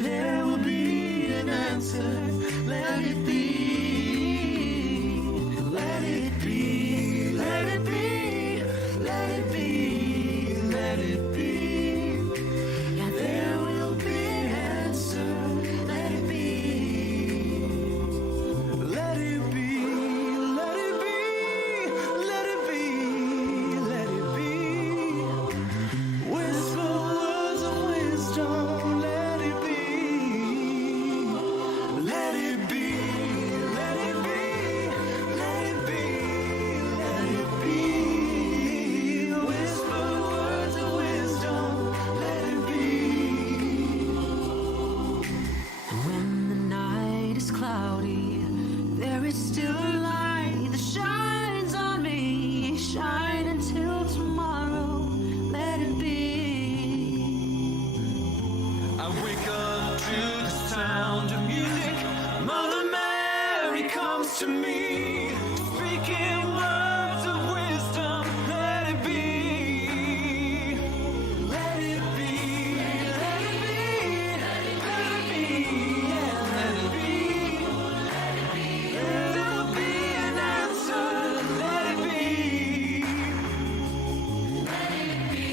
There will be an answer, let it be. Let it be, let it be, let it be, let it be. Yeah, there will be an answer, let it be. Let it be, let it be, let it be, let it be. Whisper words of wisdom, let it be. Let it be, let it be, let it be, let it be. Whisper words of wisdom, let it be. And when the night is cloudy, there is still a light that shines on me. Shine until tomorrow, let it be. I wake up to the sound of music. Mother Mary comes to me, speaking words of wisdom, let it be. Let it be, let it be, let it be, yeah, let it be. There will be an answer, let it be. Let it be,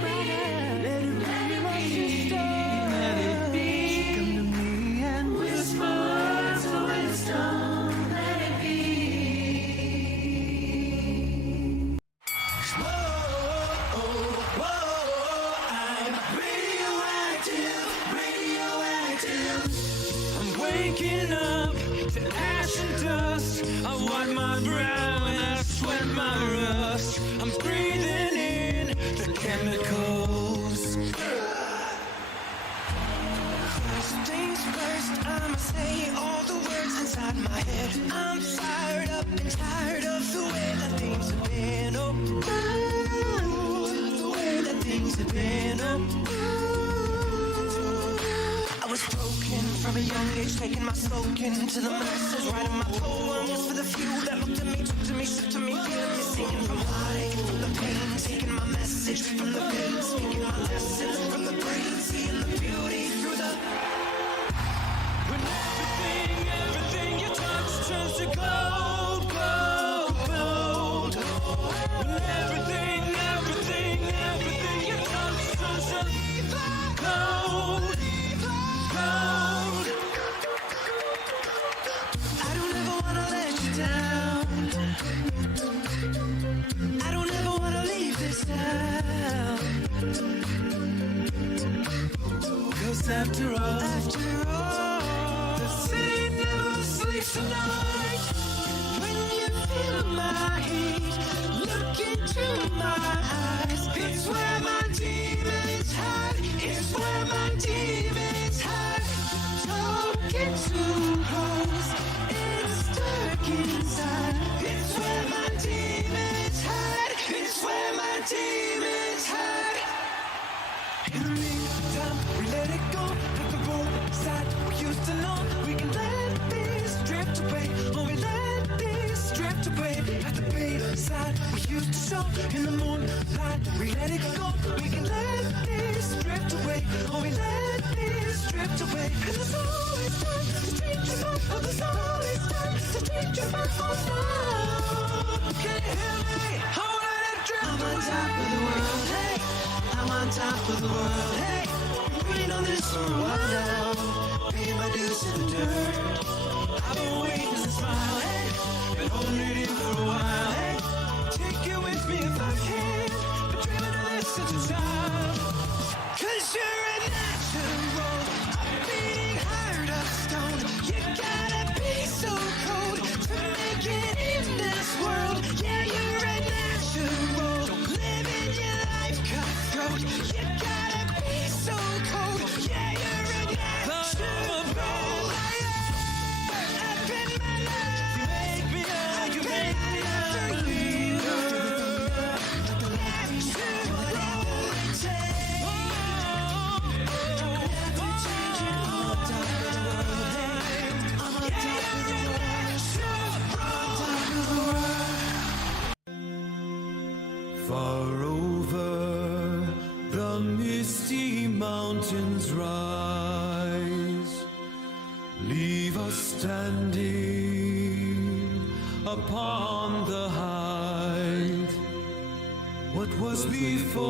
brother, let it be, my sister, let it be. Come to me and whisper words of wisdom, let it be. Whoa, whoa, I'm radioactive, radioactive. I'm waking up to ash and dust. I wipe my brow and I sweat my rust. I'm breathing in the chemicals. First things first, I'ma say all the words inside my head. I'm fired up and tired of the way that things have been. Oh, the way that things have been. Oh, I was broken from a young age, taking my slogan to the masses, writing my poems for the few that looked at me, took to me, shook to me, feeling me, singing from heartache, from the pain, taking my message from the pain, speaking my lessons from the brain, seeing the beauty through the. When everything you touch turns to gold, gold, gold. When everything you touch turns to gold, gold. I don't ever wanna let you down. I don't ever wanna leave this town. 'Cause after all, the city never sleeps tonight. When you feel my heat, look into my eyes. It's where my demons hide. It's where my demons hide. Talking too close, it's dark inside. It's where my demons hide. It's where my demons hide. In the meantime, we let it go. Like the roadside we used to know. We can let this drift away. Oh, we let this drift away. At the bayside we used to show. In the moonlight, we let it go. We can let this drift away. Oh, we let this drift drift away. And there's always time to take you back. Oh, there's always time to take you back on fire. Can you hear me? I wanna let drift away. I'm on top of the world, hey. I'm on top of the world, hey. Waiting on this for a while now. Paying my dues in the dirt. I've been waiting to smile, hey. Been holding it in for a while, hey. Take it with me if I can. Been dreaming of this since a child. 'Cause you're a natural, a beating heart of stone. You gotta be so cold to make it in this world. Yeah, you're a natural, living your life cutthroat. You gotta be so cold. Yeah, you're a natural. Up in my life, you make me up, you make me a believer. Far over the misty mountains rise, leave us standing upon the height. What was before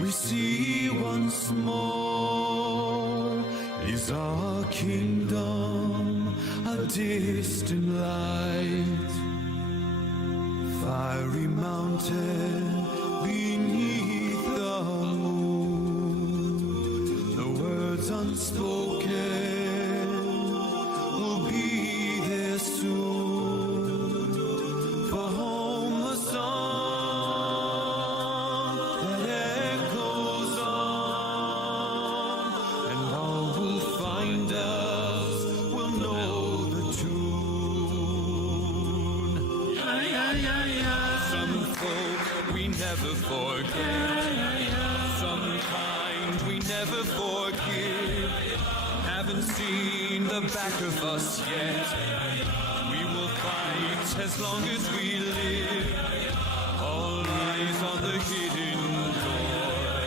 we see once more is our kingdom, a distant light. Fiery mountain beneath the moon, the words unspoken will be there soon. For home the song that echoes on, and all who find us will know the tune. Some folk we never forget, some kind we never forgive. Haven't seen the back of us yet. We will fight as long as we live. All eyes on the hidden door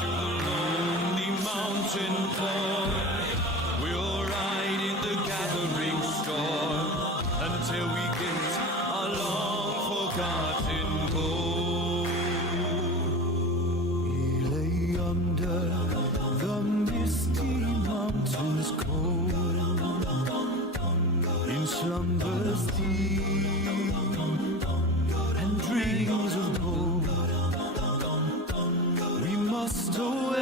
to the lonely mountain core. We'll ride in the gathering storm until we get our long forgotten goal. He lay under the misty mountains cold, in slumbers deep and dreams of hope. We must awake,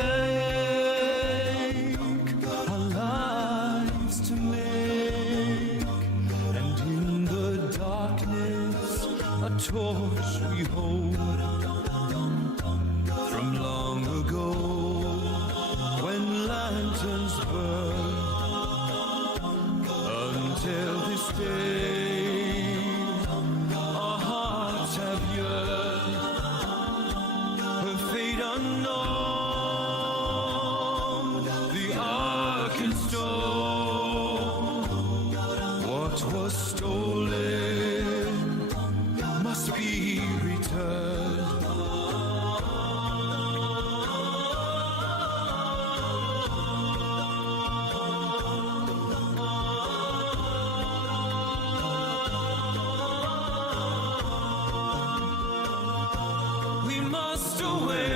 our lives to make, and in the darkness a torch we hold from long ago, when lanterns burn. Until this day, our hearts have yearned, her fate unknown, the ark and stone. What was stolen must be returned. We must awake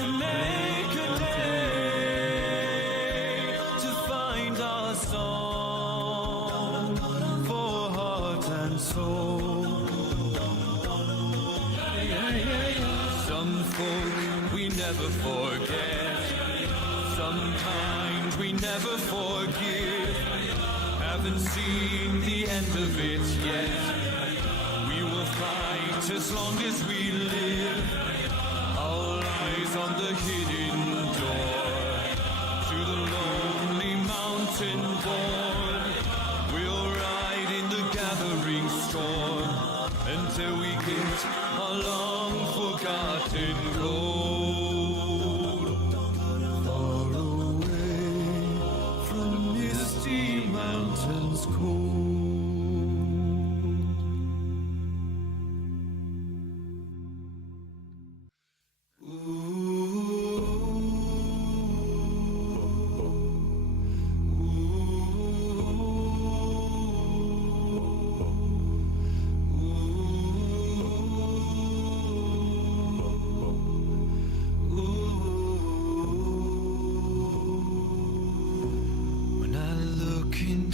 and make a day to find our song for heart and soul. Some folk we never forget, some kind we never forgive. Haven't seen the end of it yet. We will fight as long as we live. All eyes on the hidden door to the lonely mountain board. We'll ride in the gathering storm until we get our long forgotten goal. Far away from misty mountains cold. Ooh.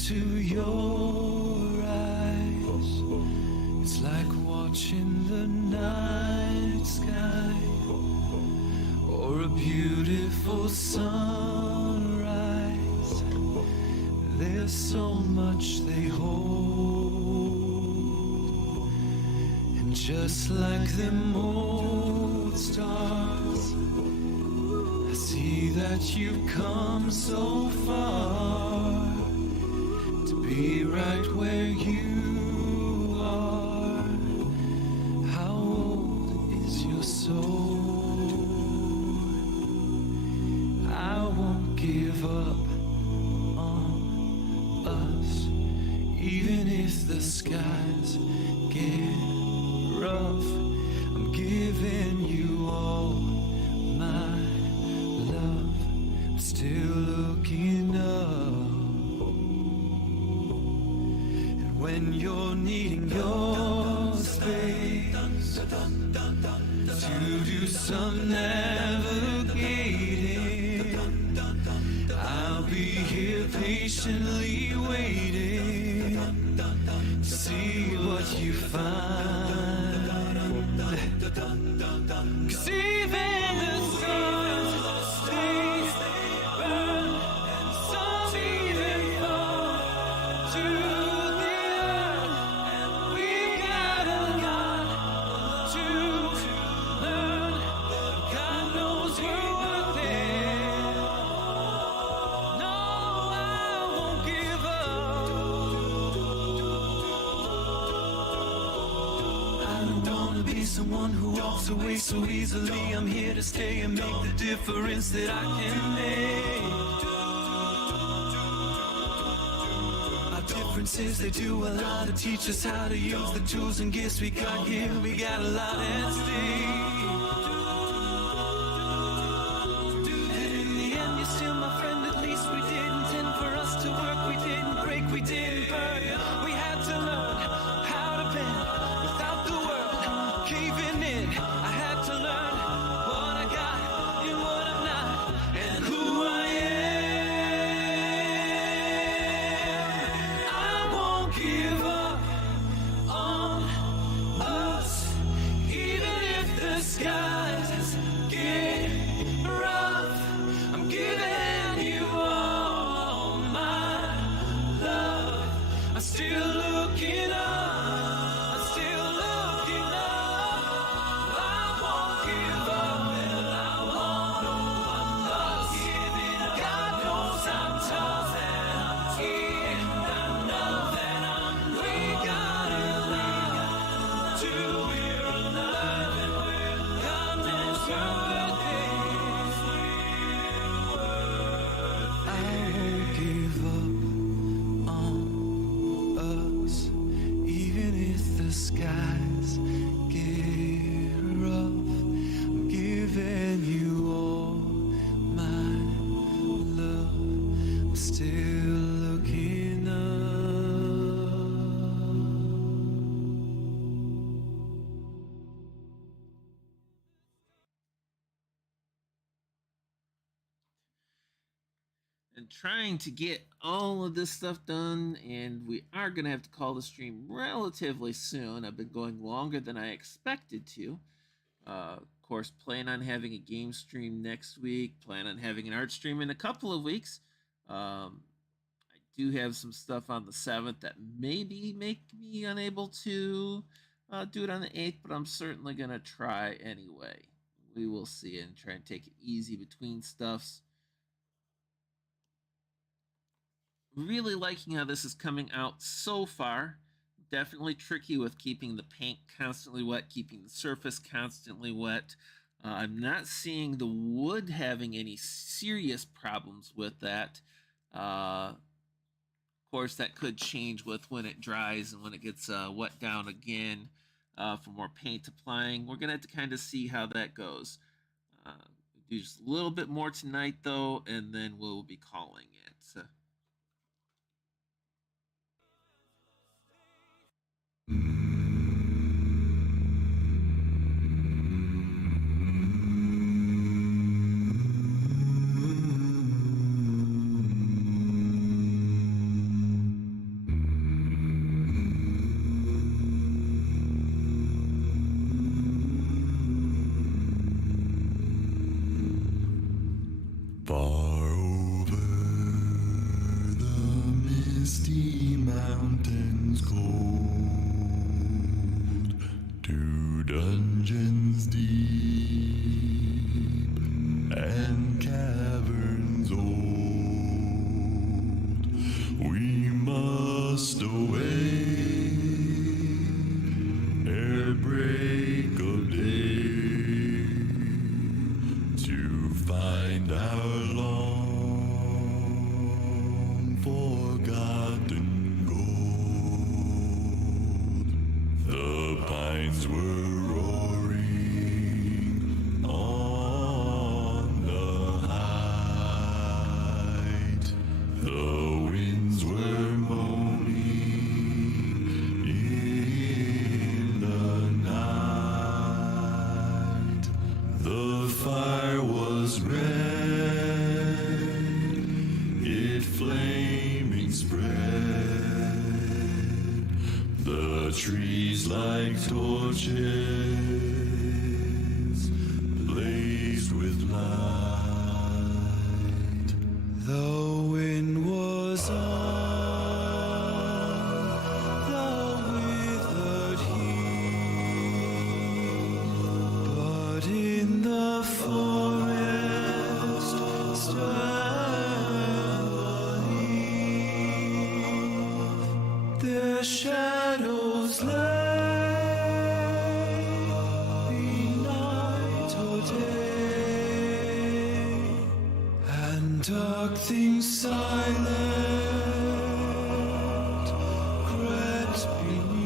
into your eyes. It's like watching the night sky or a beautiful sunrise. There's so much they hold, and just like them old stars, I see that you've come so far to be right where you are. How old is your soul? I won't give up on us, even if the skies get rough. I'm giving you all my love. I'm still looking up, and when you're needing your space to do some navigating, I'll be here patiently waiting to see what you find. 'Cause even the sun stays burn, and some even fall to the earth. We got a lot to learn. God knows we're worth it. No, I won't give up. I don't wanna be someone who walks away so easily. I'm here to stay and make the difference that I can make. Our differences, they do a lot to teach us how to use the tools and gifts we got here. We got a lot at stake. And in the end, you're still my friend. At least we did intend for us to work. We didn't break, we didn't burn. We had to learn how to bend without the world caving in. I had to learn what I got and what I'm not, and who I am. I won't give up on us, even if the skies get rough. I'm giving you all my love. I'm still looking up. I'm still looking up. I won't give up, and I won't know I'm not giving up. God knows I'm tough and I'm in enough, and we gotta do. We're alive, and God knows we're worth it. I won't give up on us, even if the skies get rough. I'm giving you all my love. I'm still looking up. And trying to get all of this stuff done, and we are going to have to call the stream relatively soon. I've been going longer than I expected to. Of course, plan on having a game stream next week, plan on having an art stream in a couple of weeks. I do have some stuff on the 7th that maybe make me unable to do it on the 8th, but I'm certainly going to try anyway. We will see and try and take it easy between stuffs. Really liking how this is coming out so far. Definitely tricky with keeping the paint constantly wet, keeping the surface constantly wet. I'm not seeing the wood having any serious problems with that. Of course, that could change with when it dries and when it gets wet down again for more paint applying. We're going to have to kind of see how that goes. Do just a little bit more tonight, though, and then we'll be calling it. mountains cold to dungeons deep and caverns old. We must away ere break of day to find our long forgotten gold. The pines were roaring on the height. The winds were moaning in the night. The fire was red, it flaming spread. The trees like torches blazed with light. The wind was on the withered heath, but in the forest stand beneath. Their shadows lay night or day, and dark things silent crept beneath.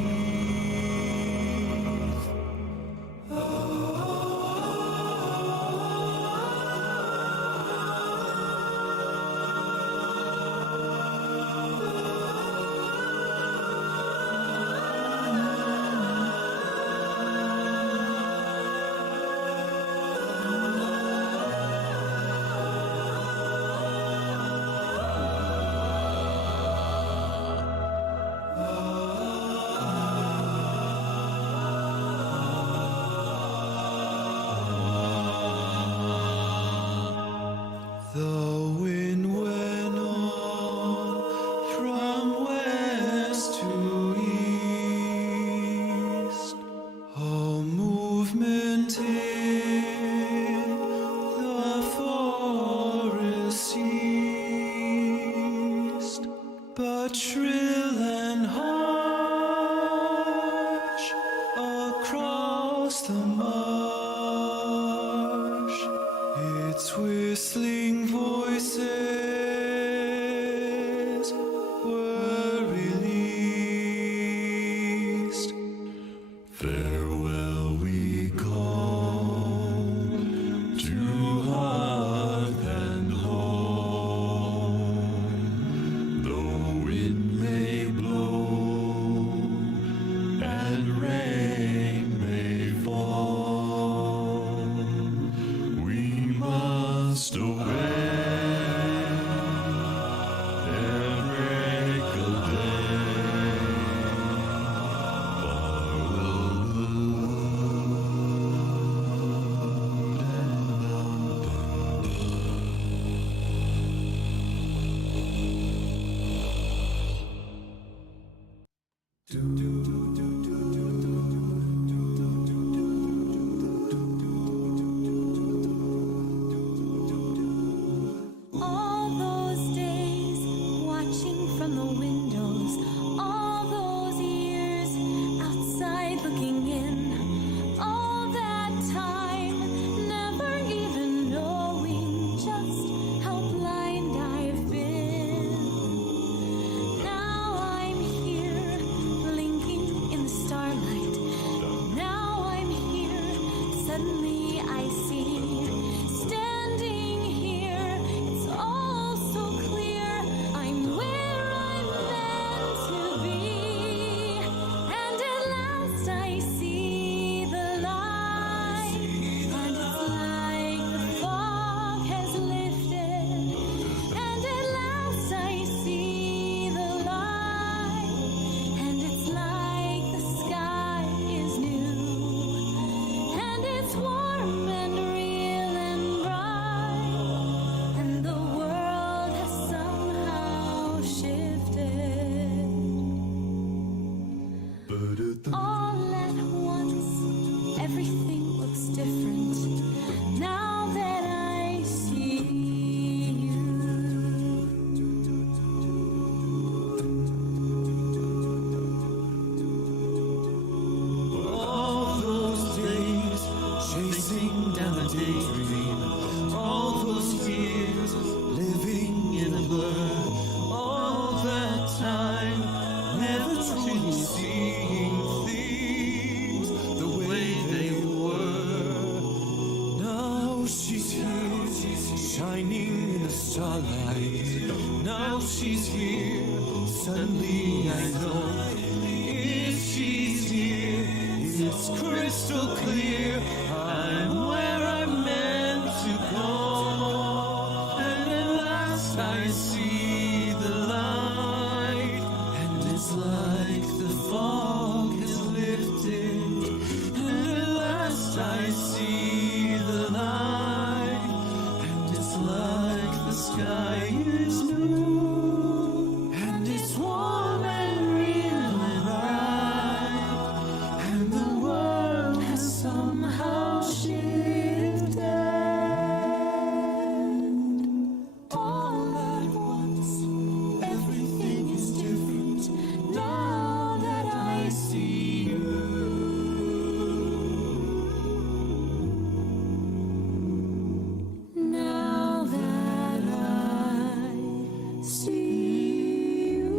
The wind went on from west to east, all movement in the forest ceased, but shrill and harsh across the marsh, its whistling voices were released. Farewell we call to hearth and home, though it may starlight. Now she's here, suddenly I know. If she's here, it's crystal clear. I'm where I'm meant to go. And at last I see the light. And it's like the fog has lifted. And at last I see the light. And it's like the sky is blue. And it's warm and really bright. And the world has somehow shifted. All at once, everything is different now that I see you. Now that I see you.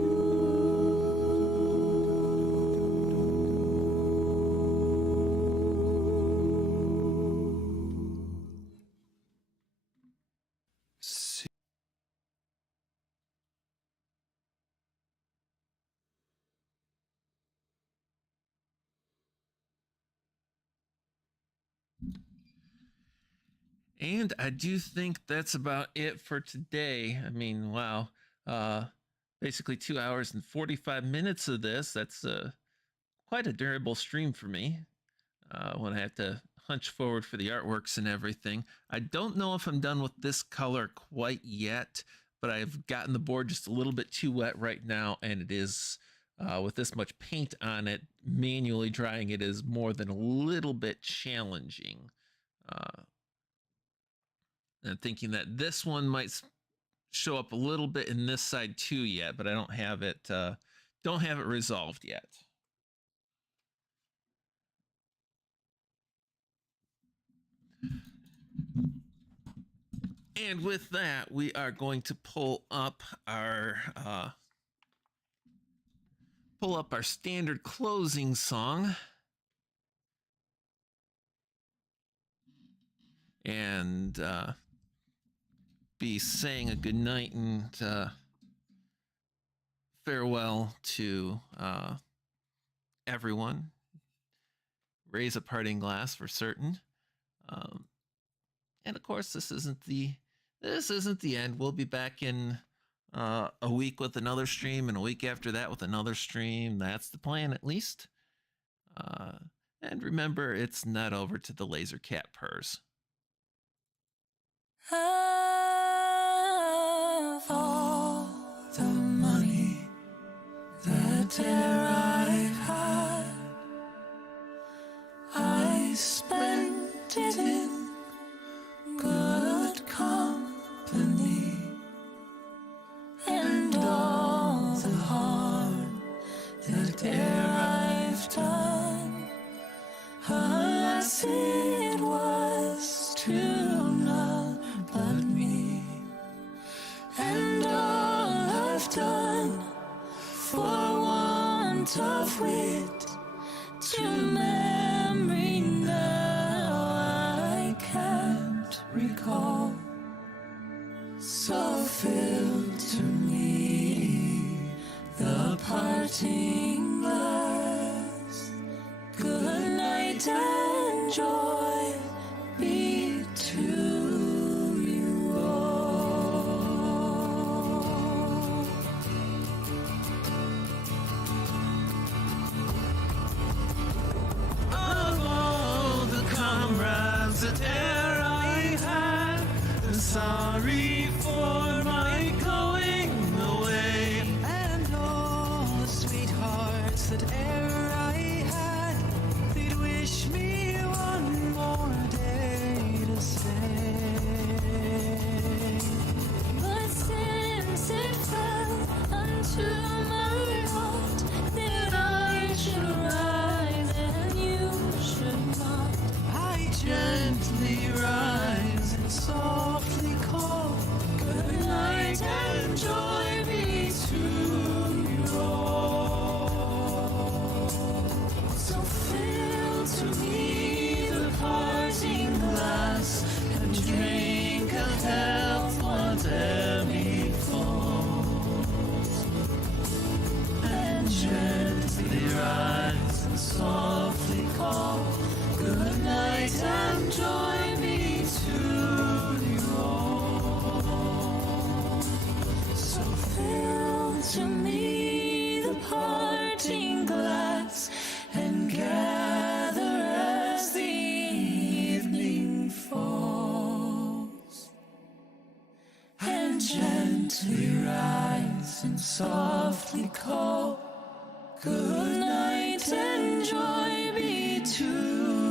And I do think that's about it for today. I mean, wow. Basically 2 hours and 45 minutes of this. That's quite a durable stream for me when I have to hunch forward for the artworks and everything. I don't know if I'm done with this color quite yet, but I've gotten the board just a little bit too wet right now, and it is, with this much paint on it, manually drying it is more than a little bit challenging. I'm thinking that this one might show up a little bit in this side too yet, but I don't have it resolved yet. And with that, we are going to pull up our standard closing song. And be saying a good night and farewell to everyone. Raise a parting glass for certain. And of course, this isn't the end. We'll be back in a week with another stream, and a week after that with another stream. That's the plan, at least. And remember, it's not over till the laser cat purrs. Of all the money that I've had, I spent it in good company, and all the harm that I've done, alas, it was to none but me. And all I've done for want of wit to memory now I can't recall. So fill to me the parting glass. Good night and joy be to you all. Of all the comrades that e'er I had, I'm sorry for my going away, and all the sweethearts that e'er I had, they'd wish me one more to me the parting glass and gather as the evening falls, and gently rise and softly call, good night and joy be to